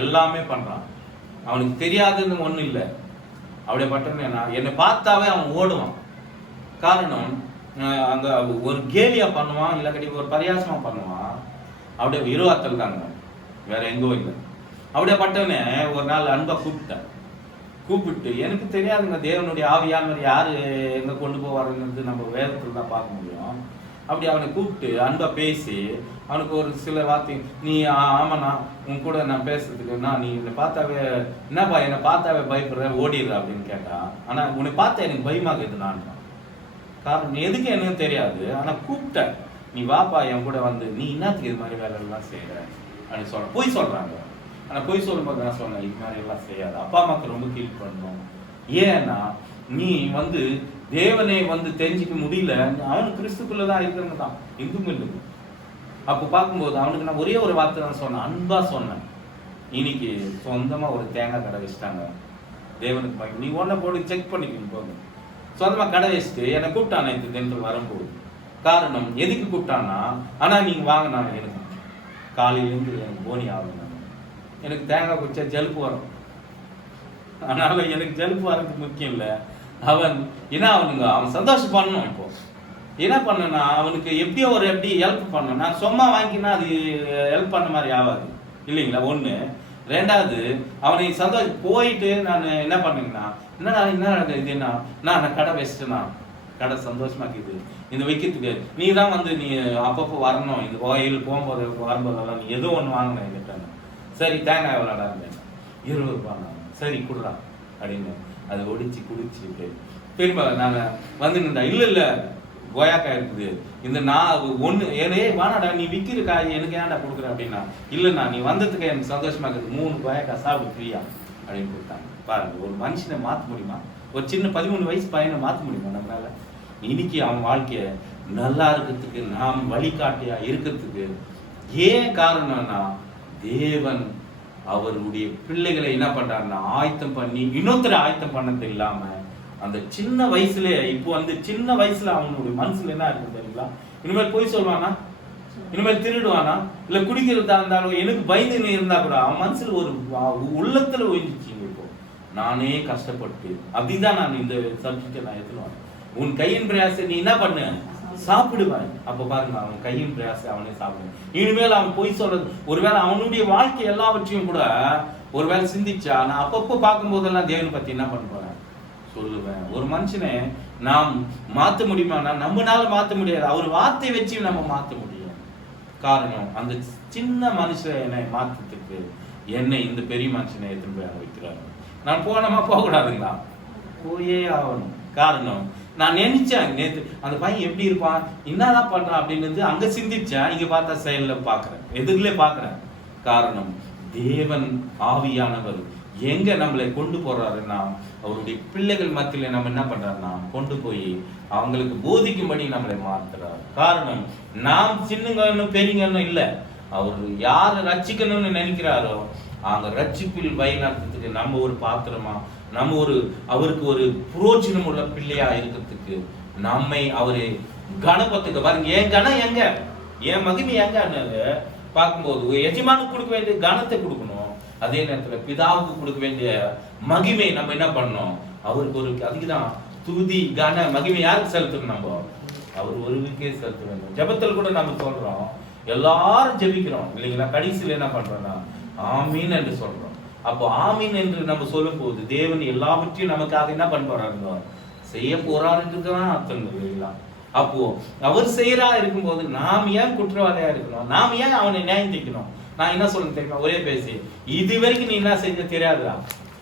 எல்லாமே பண்றான். அவனுக்கு தெரியாதுன்னு ஒண்ணு இல்லை. அப்படியே பட்டவன் என்னை பார்த்தாவே அவன் ஓடுவான். காரணம், அங்க ஒரு கேலியா பண்ணுவான், இல்லாட்டி ஒரு பரியாசமா பண்ணுவான். அப்படியே இருவாத்தல் தாங்க, வேற எங்கோ இல்லை. அப்படியே பட்டவனே ஒரு நாள் அன்பா கூப்பிட்டு எனக்கு தெரியாதுங்க, தேவனுடைய ஆவியானவர் யாரு எங்க கொண்டு போவாருங்கிறது நம்ம வேதத்துல தான் பார்க்க முடியும். அப்படி அவனை கூப்பிட்டு அன்பா பேசி அவனுக்கு ஒரு சில வார்த்தை, நீ ஆமாண்ணா உன் கூட நான் பேசுறதுக்குன்னா நீ என்னை பார்த்தாவே என்னப்பா என்னை பார்த்தாவே பயப்படுற ஓடிடுற அப்படின்னு கேட்டான். ஆனா உன்னை பார்த்தா எனக்கு பயமாகுது நான். காரணம் எதுக்கு எனக்கு தெரியாது. ஆனா கூப்பிட்ட, நீ வாப்பா என் கூட வந்து, நீ என்னத்துக்கு இது மாதிரி வேலை எல்லாம் செய்யற அப்படின்னு சொல்ற. பொய் சொல்றாங்க. ஆனா பொய் சொல்லும்போது நான் சொன்னேன், இது மாதிரி எல்லாம் செய்யாது. அப்பா அம்மாக்கு ரொம்ப கீழ் பண்ணணும். ஏன்னா நீ வந்து தேவனை வந்து தெரிஞ்சுக்க முடியல. அவனு கிறிஸ்துக்குள்ளதான் இருக்கிறவங்க தான், இந்துங்களுக்கு. அப்ப பார்க்கும்போது அவனுக்கு நான் ஒரே ஒரு வார்த்தை தான் சொன்னேன், அன்பா சொன்னேன். இன்னைக்கு சொந்தமா ஒரு தேங்காய் கடை வச்சுட்டாங்க. தேவனுக்கு நீ ஒன்ன போட்டு செக் பண்ணிக்கணும் போங்க. சொந்தமா கடை வச்சுட்டு என்னை கூப்பிட்டானா இந்த தினத்தில் வரும்போது. காரணம் எதுக்கு கூப்பிட்டானா, ஆனா நீங்க வாங்கினா எனக்கு காலையிலேருந்து எனக்கு போனி ஆகணும். எனக்கு தேங்காய் குடிச்சா ஜலுப்பு வரும். அதனால எனக்கு ஜலுப்பு வர்றதுக்கு முக்கியம் இல்லை. அவன் சந்தோஷம் பண்ணணும். இப்போ என்ன பண்ணனா, அவனுக்கு எப்படி ஹெல்ப் பண்ணணும். நான் சும்மா வாங்கினா அது ஹெல்ப் பண்ண மாதிரி ஆகாது இல்லைங்களா? ஒண்ணு. ரெண்டாவது, அவனை சந்தோஷம் போயிட்டு நான் என்ன பண்ணீங்கன்னா, என்ன இது என்ன நான் கடை வச்சுட்டேன்னா, கடை சந்தோஷமாக்குது. இந்த வைக்கிறதுக்கு நீ தான் வந்து நீ அப்பப்போ வரணும். இந்த கோயில் போகும்போது வரும்போதெல்லாம் நீ எதோ ஒன்று வாங்கினேன். சரி தேங்காய் எவ்வளோடா இருந்தேன்? 20 ரூபாய். சரி குடுறா அப்படின்னு அதை ஒடிச்சு குடிச்சுட்டு திரும்ப நான் வந்து நின்றா, இல்லை கோயாக்காய் இருக்குது இந்த நான் ஒன்று ஏனே வானாடா நீ விற்கிற காய் எனக்கு ஏன்டா கொடுக்குற அப்படின்னா, இல்லைண்ணா நீ வந்ததுக்கு எனக்கு சந்தோஷமா இருக்குது, 3 கோயாக்காய் சாப்பிடு ஃப்ரீயா அப்படின்னு கொடுத்தாங்க. பாருங்க, ஒரு மனுஷனை மாற்ற முடியுமா? ஒரு சின்ன 13 வயசு பையனை மாற்ற முடியுமா நம்மளால? இன்னைக்கு அவன் வாழ்க்கைய நல்லா இருக்கிறதுக்கு, நாம் வழிகாட்டியா இருக்கிறதுக்கு ஏன் காரணம்னா, தேவன் அவருடைய பிள்ளைகளை என்ன பண்றாருன்னா ஆயத்தம் பண்ணி, இன்னொருத்தரை ஆயத்தம் பண்ணது இல்லாம அந்த சின்ன வயசுல, இப்போ வந்து சின்ன வயசுல அவனுடைய மனசுல என்ன இருக்கு தெரியுங்களா? இனிமேல் போய் சொல்வானா, இனிமேல் திருடுவானா, இல்ல குடிக்கிறதா இருந்தாலும் எனக்கு பயந்து இருந்தா கூட அவன் மனசுல ஒரு உள்ளத்துல ஒழிஞ்சிச்சு. இப்போ நானே கஷ்டப்பட்டு அப்படிதான் நான் இந்த சப்ஜெக்டை நான் எடுத்துருவேன். உன் கையின் பிரயாசை நீ என்ன பண்ணு, சாப்பிடுவான். அப்ப பாருங்க, அவன் கையின் பிரயாசை அவனே சாப்பிடுவான். இனிமேல் அவன் போய் சொல்றது, ஒருவேளை அவனுடைய வாழ்க்கை எல்லாவற்றையும் கூட ஒருவேளை சிந்திச்சா, நான் அப்பப்போ பார்க்கும் போதெல்லாம் தேவனை பத்தி என்ன பண்ண போறேன் சொல்லுவேன். ஒரு மனுஷனை நாம் மாற்ற முடியுமானா நம்மளால மாற்ற முடியாது, அவர் வார்த்தை வச்சு நம்ம மாற்ற முடியும். காரணம், அந்த சின்ன மனுஷனை மாற்றத்துக்கு என்னை இந்த பெரிய மனுஷனை எடுத்துட்டு போய் வைக்கிறாரு. நான் போனோமா போகக்கூடாதுங்களா? போயே ஆகணும். காரணம், நான் நினைச்சேன் நேற்று அந்த பையன் எப்படி இருப்பான், என்னதான் பண்றான் அப்படின்னு அங்க சிந்திச்சேன். இங்க பார்த்தா செயல்ல பாக்குறேன், எதிரிலே பாக்குறேன். காரணம், தேவன் ஆவியானவர் எங்க நம்மளை கொண்டு போறாருன்னா, அவருடைய பிள்ளைகள் மத்தியில நம்ம என்ன பண்றாருன்னா கொண்டு போய் அவங்களுக்கு போதிக்கும்படி நம்மளை மாத்துறாரு. காரணம், நாம் சின்னங்கன்னு பெரியங்கன்னு இல்லை, அவர் யாரை ரட்சிக்கணும்னு நினைக்கிறாரோ அங்க ரட்சிப்பில் வழிநடத்துறதுக்கு நம்ம ஒரு பாத்திரமா, நம்ம ஒரு அவருக்கு ஒரு புரோஜனம் உள்ள பிள்ளையா இருக்கிறதுக்கு நம்மை அவரு கணபத்துக்கு பாருங்க. என் கணம் எங்க, என் மகிமை எங்க பார்க்கும்போது எஜமானுக்கு கொடுக்க வேண்டிய கணத்தை கொடுக்கணும், அதே நேரத்துல பிதாவுக்கு கொடுக்க வேண்டிய மகிமை நம்ம என்ன பண்ணணும், அவருக்கு ஒரு அதுக்குதான் துதி கன மகிமை யாருக்கு செலுத்தணும், நம்ம அவர் ஒருவருக்கே செலுத்த வேண்டும். ஜெபத்தில் கூட நம்ம சொல்றோம், எல்லாரும் ஜெபிக்கிறோம் இல்லைங்களா, கடைசியில் என்ன பண்றோம்னா ஆமீன் என்று சொல்றோம். அப்போ ஆமீன் என்று நம்ம சொல்லும் போது தேவன் எல்லாவற்றையும் நமக்காக என்ன பண்ண போறாருங்க, செய்ய போறாருன்றதுதான் அர்த்தம் இல்லைங்களா. அப்போ அவர் செய்யறா இருக்கும்போது நாம் ஏன் குற்றவாளியா இருக்கணும், நாம் ஏன் அவனை நியாயம் தீர்க்கணும்? நான் என்ன சொல்ல தெரியுமா, ஒரே பேசி இது வரைக்கும் நீ என்ன செஞ்ச தெரியாதுடா,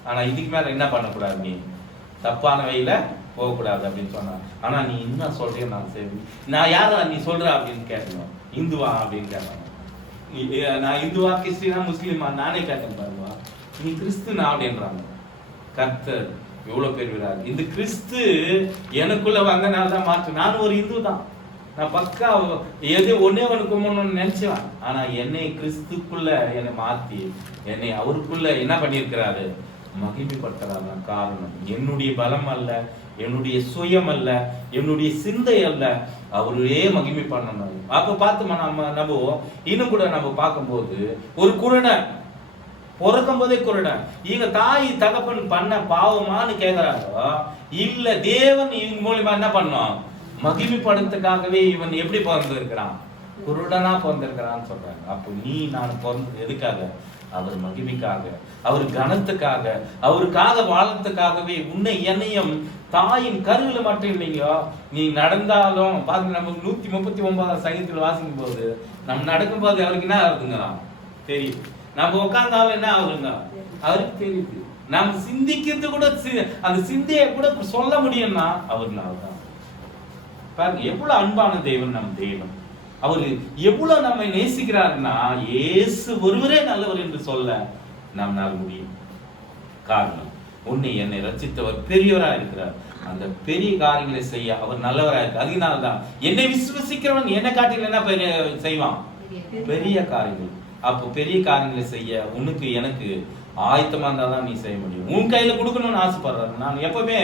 ஆனா இதுக்கு மேல என்ன பண்ணக்கூடாது, நீ தப்பான வழியில போகக்கூடாது அப்படின்னு சொன்னான். ஆனா நீ என்ன சொல்றேன், நான் சரி நான் யாரா நீ சொல்ற அப்படின்னு கேட்கணும். இந்துவா அப்படின்னு கேட்கணும். நான் இந்துவா, கிறிஸ்டினா, முஸ்லீமா நானே கேட்டேன் பாருவா, நீ கிறிஸ்துனா அப்படின்றாங்க. கர்த்தர் எவ்வளவு பேர் விடாது, இந்த கிறிஸ்து எனக்குள்ள வந்தனால தான் மாற்று. நான் ஒரு இந்து தான், நான் பக்கா எது ஒன்னே ஒன்று நினைச்சேன். ஆனா என்னை கிறிஸ்துக்குள்ள என்னை மாத்தி என்னை அவருக்குள்ள என்ன பண்ணியிருக்கிறாரு, மகிமைப்படுத்துறாரு. காரணம், என்னுடைய பலம் அல்ல, என்னுடைய சுயம் அல்ல, என்னுடைய சிந்தை அல்ல, அவரையே மகிமை பண்ணணும். அப்ப பார்த்தோமா நம்ம இன்னும் கூட நம்ம பார்க்கும்போது ஒரு குருடன் பிறக்கும் போதே குருடன், இங்க தாய் தகப்பன் பண்ண பாவமானு கேட்கிறாரோ இல்ல தேவன் இவங்க மூலியமா என்ன பண்ணோம், மகிமைப்படுத்துக்காகவே இவன் எப்படி பிறந்திருக்கிறான், குருடனா பிறந்திருக்கிறான்னு சொல்றாங்க. அப்போ நீ நான் பிறந்தது எதுக்காக, அவர் மகிமைக்காக, அவர் கனத்துக்காக, அவருக்காக வாழத்துக்காகவே. உன்னை என்னையும் தாயின் கருவில மட்டும் இல்லைங்க, நீ நடந்தாலும் பாருங்க, நம்ம 139 சங்கீதத்தில் வாசிக்கும் போது நம்ம நடக்கும் போது அவருக்கு என்ன ஆகுதுங்களா தெரியும், நம்ம உட்கார்ந்தாலும் என்ன ஆகுதுங்க அவருக்கு தெரியுது. நம்ம சிந்திக்கிறது கூட அந்த சிந்தையை கூட சொல்ல முடியும்னா அவர்னால்தான். பாருங்க எவ்வளவு அன்பான தேவன் நம் தேவன், அவரு எவ்வளவு நம்மை நேசிக்கிறாருன்னா இயேசு ஒருவரே நல்லவர் என்று சொல்ல நம்மால் முடியும். காரணம், உன்னை என்னை ரட்சித்தவர் பெரியவரா இருக்கிறார், அந்த பெரிய காரியங்களை செய்ய அவர் நல்லவரா இருக்கு. அதனால்தான் என்னை விசுவசிக்கிறவன் என்ன காட்டில் என்ன செய்வான், பெரிய காரியங்கள். அப்போ பெரிய காரியங்களை செய்ய உனக்கு எனக்கு ஆயத்தமா இருந்தாதான் நீ செய்ய முடியும். உன் கையில கொடுக்கணும்னு ஆசைப்படுறாரு. நான் எப்பவுமே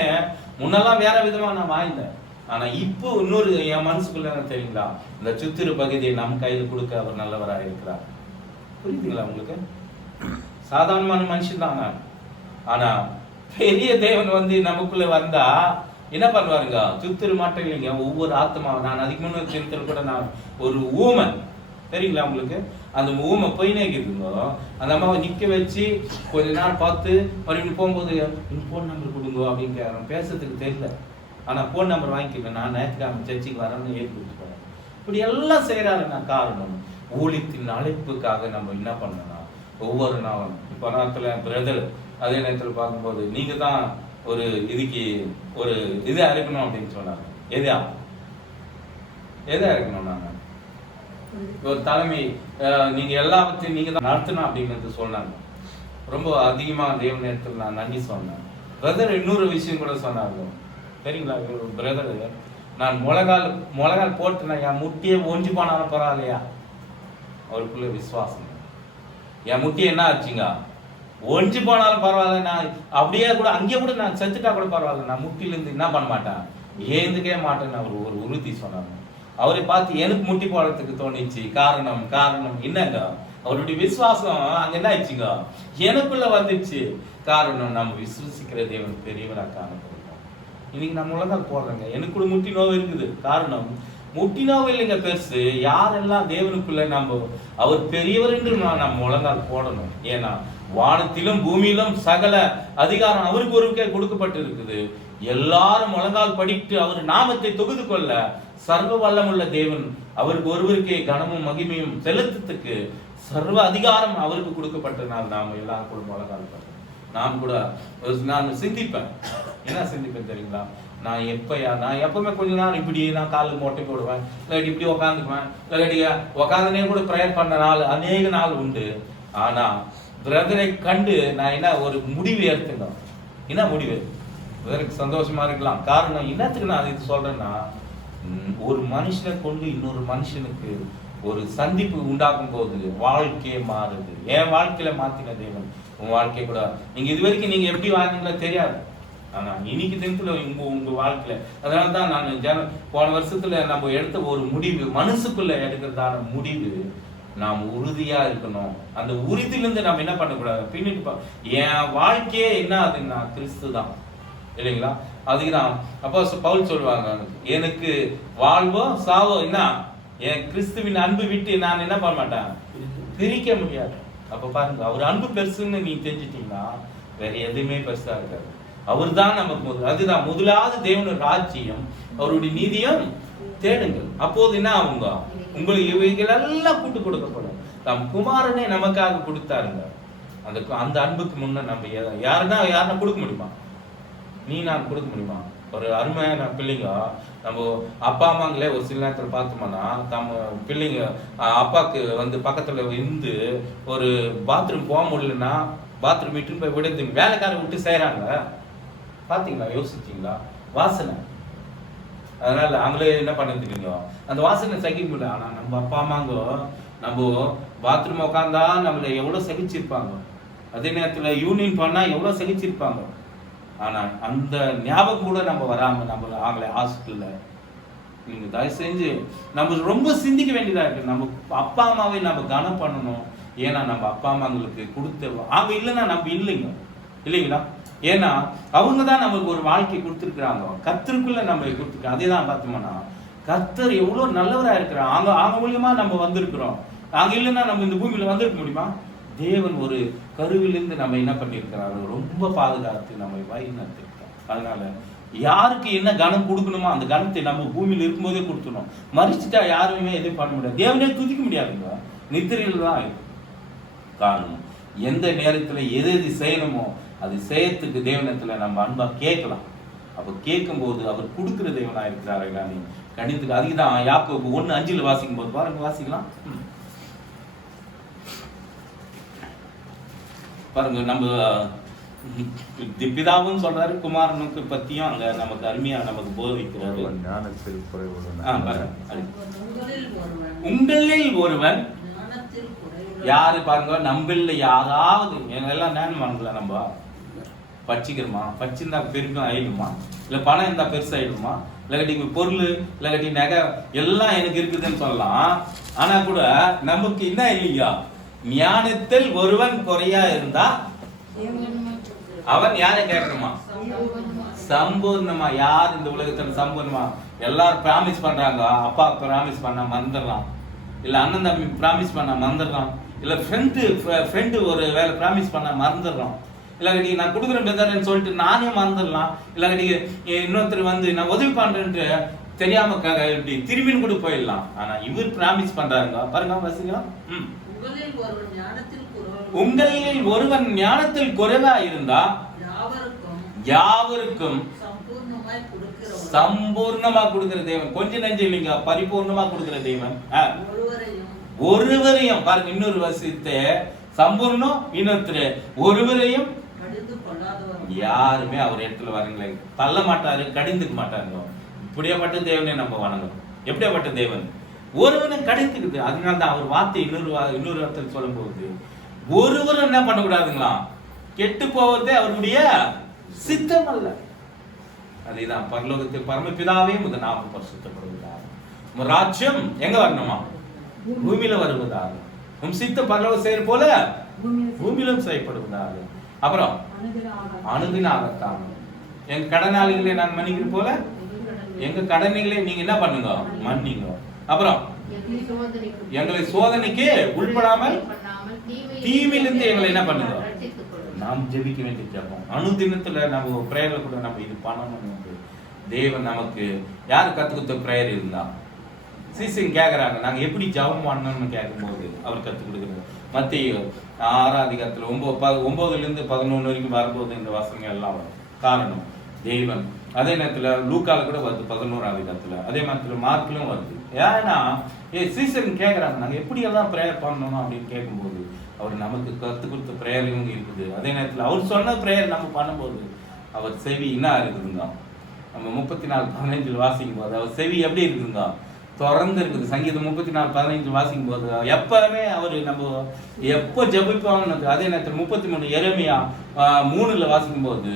முன்னெல்லாம் வேற விதமா நான் வாழ்ந்தேன், ஆனா இப்போ இன்னொரு என் மனசுக்குள்ள தெரியுங்களா, இந்த சுத்திரு பகுதியை நம் கையில கொடுக்க அவர் நல்லவராக இருக்கிறார். புரியுதுங்களா உங்களுக்கு? சாதாரணமான மனுஷன் தான் நான், ஆனா பெரிய தேவன் வந்து நமக்குள்ள வந்தா என்ன பண்ணுவாருங்க, சுத்திரு மாட்டம் இல்லைங்க, ஒவ்வொரு ஆத்மாவும். நான் அதுக்கு முன்னாடி கூட நான் ஒரு ஊமன் தெரியுங்களா உங்களுக்கு, அந்த ஊமை போயினே இருக்குங்க, அந்த அம்மாவை நிக்க வச்சு கொஞ்ச நேரம் பார்த்து மறுபடியும் போகும்போது போன் நம்பர் கொடுங்க அப்படின்னு கேட்கறோம். பேசுறதுக்கு தெரியல, ஆனா போன் நம்பர் வாங்கிக்கிறேன், நான் நேற்றுக்காம சர்ச்சுக்கு வரேன்னு ஏற்றி கொடுத்து போறேன். இப்படி எல்லாம் செய்யறாருன்னா காரணம், ஊழியத்தின் அழைப்புக்காக நம்ம என்ன பண்ணணும், ஒவ்வொரு நாளும். இப்போ நேரத்தில் பிரதர் அதே நேரத்தில் பார்க்கும்போது நீங்க தான் ஒரு இதுக்கு ஒரு இது அரைக்கணும் அப்படின்னு சொன்னாங்க. எதை அரைக்கணும்? நாங்க ஒரு தலைமை நீங்க எல்லாத்தையும் நீங்க தான் நடத்தணும் அப்படின்னு சொன்னாங்க. ரொம்ப அதிகமா தேவ நேரத்தில் நான் நன்றி சொன்னேன். பிரதர் இன்னொரு விஷயம் கூட சொன்னாங்க. சரிங்களா? பிரதர், நான் முழங்கால் போட்டு என் முட்டியை ஒஞ்சி போனாலும் பரவாயில்லையா? அவருக்குள்ள விசுவாசம். என் முட்டி என்ன ஆச்சுங்க? ஒஞ்சி போனாலும் பரவாயில்ல, நான் அப்படியே கூட அங்கேயே கூட நான் செத்துட்டா கூட பரவாயில்ல, நான் முட்டிலேருந்து என்ன பண்ண மாட்டேன், ஏந்துக்கவே மாட்டேன்னு அவர் ஒரு உறுதி சொன்னாங்க. அவரை பார்த்து எனக்கு முட்டி போடுறதுக்கு தோணிச்சு. காரணம் என்னங்க? அவருடைய விசுவாசம் அங்க என்ன ஆயிடுச்சுங்க? எனக்குள்ள வந்துச்சு. காரணம், நம்ம விசுவசிக்கிற தேவன் பெரியவரா காணப்படுறோம். இன்னைக்கு நம்ம உலகம் போடுறேங்க, எனக்குள்ள முட்டி நோவு இருக்குது. காரணம், முட்டி நோவு இல்லைங்க பெருசு. யாரெல்லாம் தேவனுக்குள்ள நம்ம அவர் பெரியவர் என்று நம்ம முழங்கால் போடணும். ஏன்னா வானத்திலும் பூமியிலும் சகல அதிகாரம் அவருக்கு ஒருவருக்கே கொடுக்கப்பட்டு இருக்குது. எல்லாரும் முழங்கால் படிட்டு அவர் நாமத்தை தொகுது கொள்ள சர்வ வல்லமுள்ள தேவன் அவருக்கு ஒருவருக்கே கனமும் மகிமையும் செலுத்துறதுக்கு சர்வ அதிகாரம் அவருக்கு கொடுக்கப்பட்டனால் நாம் எல்லாரும் கூட முழங்கால் பண்றோம். நான் கூட நான் சிந்திப்பேன். என்ன சிந்திப்பேன் தெரியுங்களா? நான் எப்பவுமே கொஞ்ச நாள் இப்படி நான் காலில் மொட்டை போடுவேன், இல்லாட்டி இப்படி உக்காந்துக்குவேன், இல்லாட்டி உக்காந்துனே கூட ப்ரேயர் பண்ண நாள் அநேக நாள் உண்டு. ஆனா பிரதரை கண்டு நான் என்ன ஒரு முடிவு எடுத்துட்டோம். என்ன முடிவு? பிரதருக்கு சந்தோஷமா இருக்கலாம். காரணம் என்னத்துக்கு நான் இது சொல்றேன்னா, ஒரு மனுஷனை கொண்டு இன்னொரு மனுஷனுக்கு ஒரு சந்திப்பு உண்டாக்கும் போது வாழ்க்கையே மாறுது. என் வாழ்க்கையில மாத்தின தேவன் உன் வாழ்க்கை கூட நீங்க இது வரைக்கும் நீங்க எப்படி வாழ்ந்தீங்களோ தெரியாது. ஆனா இன்னைக்கு தினத்துல உங்க வாழ்க்கையில, அதனாலதான் நான் போன வருஷத்துல நம்ம எடுத்த ஒரு முடிவு, மனசுக்குள்ள எடுக்கிறதான முடிவு, நாம் உறுதியா இருக்கணும். அந்த உறுதியிலிருந்து நம்ம என்ன பண்ணக்கூடாது, பின்னிட்டு என் வாழ்க்கையே என்ன ஆகுதுன்னா கிறிஸ்து தான், இல்லைங்களா? அதுக்குதான் அப்போ பவுல் சொல்லுவாங்க, எனக்கு வாழ்வோ சாவோ என்ன, என் கிறிஸ்துவின் அன்பு விட்டு நான் என்ன பண்ண மாட்டேன், பிரிக்க முடியாது. அப்ப பாருங்க, அவர் அன்பு பெருசுன்னு நீ தெரிஞ்சிட்டீங்கன்னா வேற எதுவுமே பெருசா இருக்காது. அவர் தான் நமக்கு அதுதான் முதலாவது தேவனுடைய ராஜ்யம் அவருடைய நீதியும் தேடுங்கள், அப்போது என்ன ஆகுங்க, உங்களுக்கு இவைகள் எல்லாம் கூட்டு கொடுக்கப்படும். தம் குமாரனே நமக்காக கொடுத்தாருங்க. அந்த அன்புக்கு முன்ன நம்ம யாருன்னா கொடுக்க முடியுமா? நீ நான் கொடுக்க முடியுமா? ஒரு அருமையான பிள்ளைங்க, நம்ம அப்பா அம்மாங்களே ஒரு சில நேரத்தில் பார்த்தோம்னா நம்ம பிள்ளைங்க அப்பாவுக்கு பக்கத்துல இருந்து ஒரு பாத்ரூம் போக முடியலன்னா பாத்ரூம் விட்டு போய் விடுறது வேலைக்காரன் விட்டு செய்யறாங்க. பாத்தீங்களா? யோசிச்சீங்களா? வாசனை. அதனால அவங்களே என்ன பண்ணிருக்கீங்க, அந்த வாசனை சகிக்க முடியல. ஆனா நம்ம அப்பா அம்மாங்க நம்ம பாத்ரூம் உட்காந்தா நம்மள எவ்வளவு சகிச்சிருப்பாங்க, அதே நேரத்துல யூனியன் பண்ணா எவ்வளவு சகிச்சிருப்பாங்க. ஆனா அந்த ஞாபகம் கூட நம்ம வராம நம்ம அவங்கள ஹாஸ்பிட்டல்ல, நீங்க தயவு செஞ்சு நம்ம ரொம்ப சிந்திக்க வேண்டியதா இருக்கு. நம்ம அப்பா அம்மாவை நம்ம கனம் பண்ணணும். ஏன்னா நம்ம அப்பா அம்மாங்களுக்கு கொடுத்த அவங்க இல்லைன்னா நம்ம இல்லைங்களா? ஏன்னா அவங்க தான் நம்மளுக்கு ஒரு வாழ்க்கை கொடுத்துருக்குறாங்க, கர்த்தருக்குள்ள நம்ம கொடுத்துருக்கோம். அதே தான் பார்த்தோம்னா கர்த்தர் எவ்வளவு நல்லவரா இருக்கிறாங்க. அவங்க மூலியமா நம்ம வந்திருக்கிறோம். அவங்க இல்லைன்னா நம்ம இந்த பூமியில வந்திருக்க முடியுமா? தேவன் ஒரு கருவிலிருந்து நம்ம என்ன பண்ணியிருக்கிறாரு, ரொம்ப பாதுகாத்து நம்ம வழிநடத்திருக்கோம். அதனால யாருக்கு என்ன கனம் கொடுக்கணுமோ அந்த கனத்தை நம்ம பூமியில் இருக்கும்போதே கொடுத்துடணும். மறிச்சுட்டா யாருமே எதுவும் பண்ண முடியாது, தேவனே துதிக்க முடியாதுங்க, நித்திரையில் தான் இருக்கும். காரணம், எந்த நேரத்துல எது செய்யணுமோ அது செய்யறதுக்கு தேவனத்துல நம்ம அன்பா கேட்கலாம். அப்ப கேட்கும் போது அவர் கொடுக்கிற தேவனா இருக்கிறாரு. கணித்துக்கு அதுக்குதான் யாக்கோபு 1:5 வாசிக்கும் போது பாருங்க, வாசிக்கலாம் பாருங்க. நம்ம பிதாவும் சொல்றாரு, குமாரனுக்கு பத்தியும் அங்க நமக்கு அருமையா நமக்கு போதிக்கிறாரு. உங்களில் ஒருவன் யாரு பாருங்க, நம்மள யாராவது எல்லாம் ஞானம் வாங்கல, நம்ம படிச்சுக்கிறோமா, படிச்சிருந்தா பெருக்கும் ஆயிடுமா, இல்ல பணம் இருந்தா பெருசு ஆயிடுமா, இல்லாட்டி பொருள் இல்லாட்டி நகை எல்லாம் எனக்கு இருக்குதுன்னு சொல்லலாம். ஆனா கூட நமக்கு என்ன இல்லையா, ஞானத்தில் ஒருவன் குறையா இருந்தா அவன் யாரை கேட்கணுமா, சம்பூர்ணமா. யார் இந்த உலகத்துல சம்பூர்ணமா? எல்லாரும் பிராமிஸ் பண்றாங்க, அப்பா பிராமிஸ் பண்ண மறந்துடலாம், இல்ல அண்ணன் தம்பி பிராமிஸ் பண்ண மறந்துடலாம், இல்ல ஃப்ரெண்டு ஒரு வேலை பிராமிஸ் பண்ண மறந்துடுறோம், இல்லாட்டி நான் கொடுக்குறேன் பெதர்ன்னு சொல்லிட்டு நானே மறந்துடலாம், இல்லாட்டி இன்னொருத்தர் நான் உதவி பண்றேன்ட்டு தெரியாம இப்படி திரும்பின்னு கூட போயிடலாம். ஆனா இவர் பிராமிஸ் பண்றாருங்க பாருங்க வசீங்க. உங்களில் ஒருவன் ஞானத்தில் உங்களில் ஒருவன் ஞானத்தில் குறைவா இருந்தா யாவருக்கும் சம்பூர்ணமா கொடுக்கிற தேவன். கொஞ்சம் நெஞ்சு இல்லைங்க, பரிபூர்ணமா கொடுக்கிற தேவன். ஒருவரையும் பாருங்க, இன்னொரு வசனத்தை சம்பூர்ணம், இன்னொருத்தர் ஒருவரையும் யாருமே அவர் இடத்துல வரங்களே தள்ள மாட்டாரு, கடிந்துக்க மாட்டாருங்க. இப்படியாப்பட்ட தேவனே நம்ம வணங்கணும். எப்படியாப்பட்ட தேவன்? ஒருவனை கடித்துக்குது. அதனால்தான் அவர் வார்த்தை இன்னொரு இடத்துல சொல்லும் போது ஒருவரும் என்ன பண்ணக்கூடாதுங்களா, கெட்டு போவதே அவருடைய சித்தம் அல்ல. அதேதான் பரலோகத்தில் பரமபிதாவே முதல் நாமம் பரிசுத்தப்படுவதாக, ராஜ்யம் எங்க வரணுமா, பூமியில வருவதாக, உம் சித்தம் பரலோகம் செய்யற போல பூமியிலும் செய்யப்படுவதாக. அப்புறம் அனுதின ஆகத்தான் எங்க கடனாளிகளை நான் மன்னிக்கிற போல எங்க கடனைகளை நீங்க என்ன பண்ணுங்க, மன்னிங்க. அப்புறம் எங்களை சோதனைக்கு உட்படாமல் தீமையிலிருந்து எங்களை என்ன பண்ணுங்க, நாம் ஜெபிக்க வேண்டிய ஜெபம். அனுதினத்துல நம்ம பிரேயர்ல கூட நம்ம இது பண்ணணும். தேவன் நமக்கு யார் கத்து கொடுத்த பிரேயர் இருந்தா சீசன் கேக்குறாங்க, நாங்க எப்படி ஜெபம் பண்ணணும்னு கேட்கும்போது அவர் கத்து கொடுக்குறாரு. மத்திய 6ஆம் அதிகாரத்துல 9-11 வரைக்கும் வரும்போது இந்த வசனங்கள் எல்லாம் வரும். காரணம் தேவன். அதே நேரத்துல லூக்கால கூட வருது 11ஆம் அதிகாரத்துல, அதே மாதிரி மார்க்லயும் வருது. ஏன்னா சீசன் கேக்குறாங்க, நாங்க எப்படி எல்லாம் பிரேயர் பண்ணணும் அப்படின்னு கேட்கும்போது அவர் நமக்கு கத்து கொடுத்த பிரேயரும் இருக்குது. அதே நேரத்துல அவர் சொன்ன பிரேயர் நம்ம பண்ணும்போது அவர் செவி என்ன இருக்குதுங்க, நம்ம 34:15 வாசிக்கும் போது அவர் செவி எப்படி இருக்குதுங்க, தொடர்ந்து இருக்குது. சங்கீதம் 34:15 வாசிக்கும் போது எப்பவுமே அவரு நம்ம எப்போ ஜெபிப்போம்னு. அதே நேரத்தில் 33 எரேமியா 3 வாசிக்கும் போது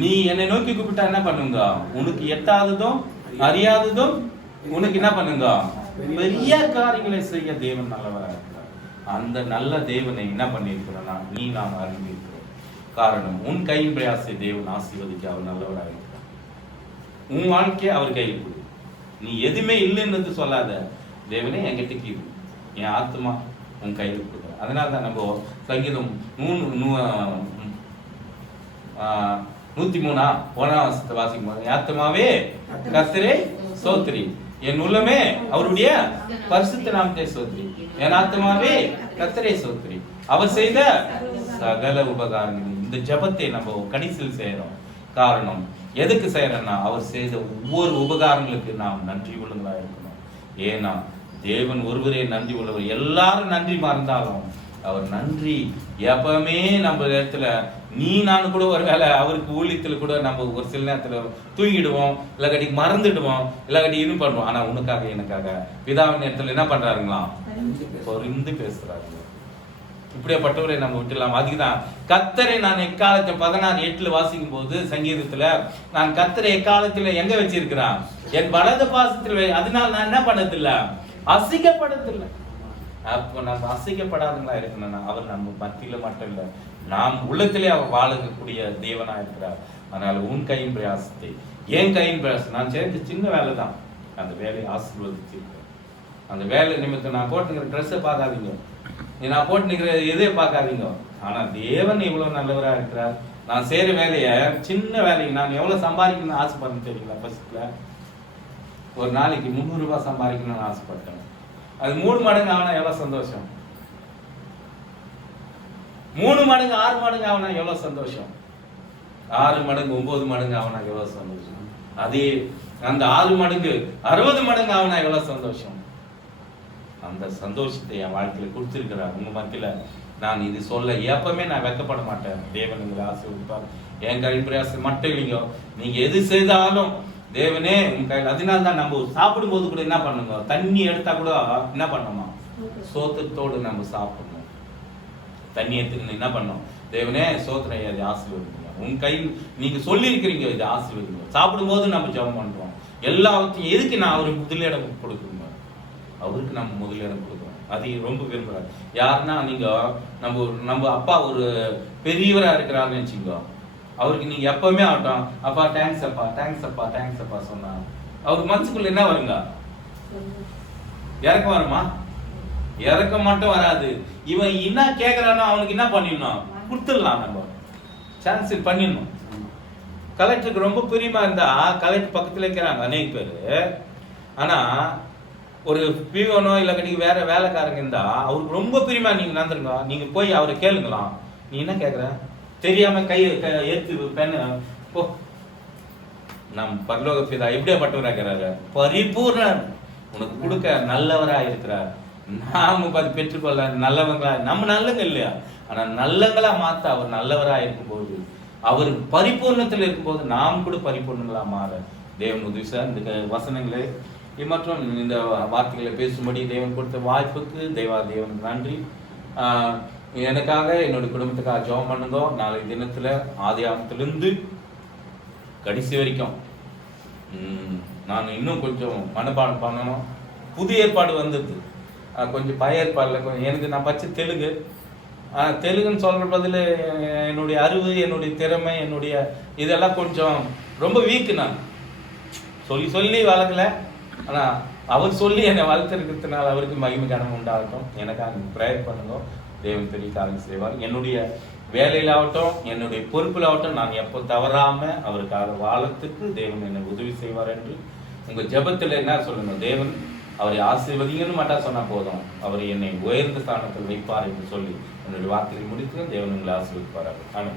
நீ என்னை நோக்கி கூப்பிட்டா என்ன பண்ணுங்க, உனக்கு எட்டாததும் அறியாததும் உனக்கு என்ன பண்ணுங்க, பெரிய காரியங்களை செய்ய தேவன் நல்லவராக இருக்கிறார். அந்த நல்ல தேவனை என்ன பண்ணியிருக்கிறோம்னா நீ நாம் அறிந்திருக்கிறோம். காரணம் உன் கையின் பிரயாசை தேவன் ஆசீர்வதிக்க அவர் நல்லவராக இருக்கிறார். உன் வாழ்க்கையை அவர் கையில் கொடு. நீ எதுவுமே இல்லைன்னு சொல்லாத, தேவனே என்கிட்ட கீழ் என் ஆத்மா உன் கையில் கொடுக்குற. அதனால தான் நம்ம சங்கீதம் 103 வாசிக்கும் போது ஆத்மாவே கர்த்தரே சோத்ரி, என் உள்ளமே அவருடைய பரிசுத்த நாமத்தை சோத்ரி, என் ஆத்மாவே கர்த்தரே சோத்ரி, அவர் செய்த சகல உபகாரங்கள். இந்த ஜெபத்தை நம்ம கடைசியில் செய்யறோம். காரணம் எதுக்கு செய்யறோம்னா அவர் செய்த ஒவ்வொரு உபகாரங்களுக்கு நாம் நன்றி உள்ளவங்களா இருக்கணும். ஏன்னா தேவன் ஒருவரே நன்றி உள்ளவர். எல்லாரும் நன்றி மறந்தாலும் அவர் நன்றி எப்பவுமே நம்ம இடத்துல. நீ நான் கூட ஒரு வேலை அவருக்கு ஊழியத்துல கூட நம்ம ஒரு சில நேரத்துல தூங்கிடுவோம், இல்ல மறந்துடுவோம், இல்ல இன்னும் பண்ணுவோம். ஆனா உனக்காக எனக்காக பிதாவின் நேரத்துல என்ன பண்றாருங்களா, பொறிந்து பேசுறாரு. இப்படியாப்பட்டவரை நம்ம விட்டுலாம். அதுக்குதான் கர்த்தரை நான் எக்காலத்தை 16:8 வாசிக்கும் போது சங்கீதத்துல நான் கர்த்தரை எக்காலத்துல எங்க வச்சிருக்கிறான், என் வலது பாசத்துல. அதனால நான் என்ன பண்ணதில்லை, அசிங்கப்படதில்லை. அப்போ நம்ம அசிங்கப்படாதங்களா இருக்கணும்னா அவர் நம்ம மத்தியில மட்டும் இல்ல, நாம் உள்ளத்திலே அவர் வாழக்கூடிய தேவனா இருக்கிறார். அதனால உன் கையின் பிரயாசத்தை, என் கையின் பிரயாசம், நான் செய்த சின்ன வேலை தான் அந்த வேலையை ஆசீர்வதிச்சு. அந்த வேலை நிமித்தம் நான் போட்டுக்கிற ட்ரெஸ்ஸை பார்க்காதீங்க, நான் போட்டு நிற்கிற எதே பார்க்காதீங்க. ஆனா தேவன் இவ்வளவு நல்லவரா இருக்கிறார். நான் செய்யற வேலையை, சின்ன வேலையை நான் எவ்வளவு சம்பாதிக்கணும்னு ஆசைப்படுறேன் தெரியுங்களா? ஃபர்ஸ்ட்ல ஒரு நாளைக்கு 300 ரூபாய் சம்பாதிக்கணும்னு ஆசைப்பட்டேன். அது 3 மடங்கு ஆனா எவ்வளவு சந்தோஷம், 3 மடங்கு 6 மடங்கு ஆகுனா எவ்வளவு சந்தோஷம், 6 மடங்கு 9 மடங்கு ஆகுனா எவ்வளவு சந்தோஷம், அதே அந்த 6 மடங்கு 60 மடங்கு ஆகுனா எவ்வளவு சந்தோஷம். அந்த சந்தோஷத்தை என் வாழ்க்கையில கொடுத்திருக்கிறார். உங்க மத்தியில நான் இது சொல்ல எப்பவுமே நான் வெக்கப்பட மாட்டேன். தேவன் உங்களை ஆசீர்வதிப்பார். என் கையின் பிரயாசம் மட்டும் இல்லைங்க, நீங்க எது செய்தாலும் தேவனே உங்க கையில். அதனால தான் நம்ம சாப்பிடும் போது கூட என்ன பண்ணுங்க, தண்ணி எடுத்தா கூட என்ன பண்ணணுமா, சோத்திரத்தோடு நம்ம சாப்பிடணும். தண்ணி எடுத்துக்கணும் என்ன பண்ணணும், தேவனே சோத்திரை அதை ஆசீர்வதிங்க. உன் கையில் நீங்க சொல்லி இருக்கிறீங்க இதை ஆசீர்வதிங்க. சாப்பிடும் போது நம்ம ஜெபம் பண்றோம். எல்லாத்தையும் எதுக்கு நான் அவருக்கு முதலிடம் கொடுக்கணும், அவருக்கு நம்ம முதலிடம் கொடுக்கணும். அது ரொம்ப விரும்புறாரு. யாருன்னா நீங்க நம்ம அப்பா ஒரு பெரியவரா இருக்கிறாருன்னு வச்சுக்கோ, அவருக்கு நீங்க எப்பவுமே ஆகட்டும் அப்பா தேங்க்ஸ் அப்பா தேங்க்ஸ் அப்பா தேங்க்ஸ் அப்பா சொன்னா அவருக்கு மனசுக்குள்ள என்ன வருங்க, இறக்கம் வருமா? இறக்கம் மட்டும் வராது. இவன் என்ன கேட்கறானோ அவனுக்கு என்ன பண்ணிடணும், கொடுத்துடலாம். நம்ம சான்ஸ் பண்ணிடணும். கலெக்டருக்கு ரொம்ப பிரியமா இருந்தா கலெக்டர் பக்கத்துல இருக்கிறாங்க அநேக பேரு. ஆனா ஒரு பியூனோ இல்லை நீங்க வேற வேலைக்காரங்க இருந்தா அவருக்கு ரொம்ப பிரியமா நீங்க நடந்துருங்க, நீங்க போய் அவரை கேளுங்களாம். நீ என்ன கேட்குற தெரியாம ஏத்து பெண்ணு போ. நம் பரலோக பிதா எப்படியாப்பட்டவராகிறாரு? பரிபூர்ணன், உனக்கு கொடுக்க நல்லவரா இருக்கிறார். நாம அது பெற்றுக்கொள்ள நல்லவங்களா, நம்ம நல்லங்க இல்லையா, ஆனா நல்லங்களா மாத்த அவர் நல்லவரா இருக்கும்போது, அவர் பரிபூர்ணத்தில் இருக்கும்போது நாம் கூட பரிபூர்ணங்களா மாற தேவன் உதவி சார். இந்த வசனங்களை மற்றும் இந்த வார்த்தைகளை பேசும்படி தேவன் கொடுத்த வாய்ப்புக்கு தேவன் நன்றி. எனக்காக என்னுடைய குடும்பத்துக்காக ஜெபம் பண்ணுங்க. நாளை தினத்துல ஆதியாகமத்திலிருந்து கடைசி வரைக்கும் நான் இன்னும் கொஞ்சம் மனப்பாடம் பண்ணணும். புதிய ஏற்பாடு வந்தது, கொஞ்சம் பழைய ஏற்பாடுல கொஞ்சம் எனக்கு நான் பச்சை தெலுங்குன்னு சொல்ற பதில் என்னுடைய அறிவு, என்னுடைய திறமை, என்னுடைய இதெல்லாம் கொஞ்சம் ரொம்ப வீக்கு. நான் சொல்லி வளர்க்கல, ஆனா அவர் சொல்லி என்னை வளர்த்துருக்கிறதுனால அவருக்கு மகிமை கனம் உண்டாகட்டும். எனக்காக ப்ரேயர் பண்ணுங்க. தேவன் பெரிய காரியம் செய்வார். என்னுடைய வேலையிலாகட்டும், என்னுடைய பொறுப்பிலாகட்டும், நான் எப்போ தவறாம அவருக்காக வாழத்துக்கு தேவன் என்னை உதவி செய்வார் என்று உங்க ஜெபத்தில் என்ன சொல்லுங்க, தேவன் அவரை ஆசீர்வதிங்கன்னு மட்டும் சொன்னா போதும், அவர் என்னை உயர்ந்த ஸ்தானத்தில் வைப்பார் என்று சொல்லி என்னுடைய வார்த்தையை முடித்து தேவன் உங்களை ஆசீர்வதிப்பார். ஆமென்.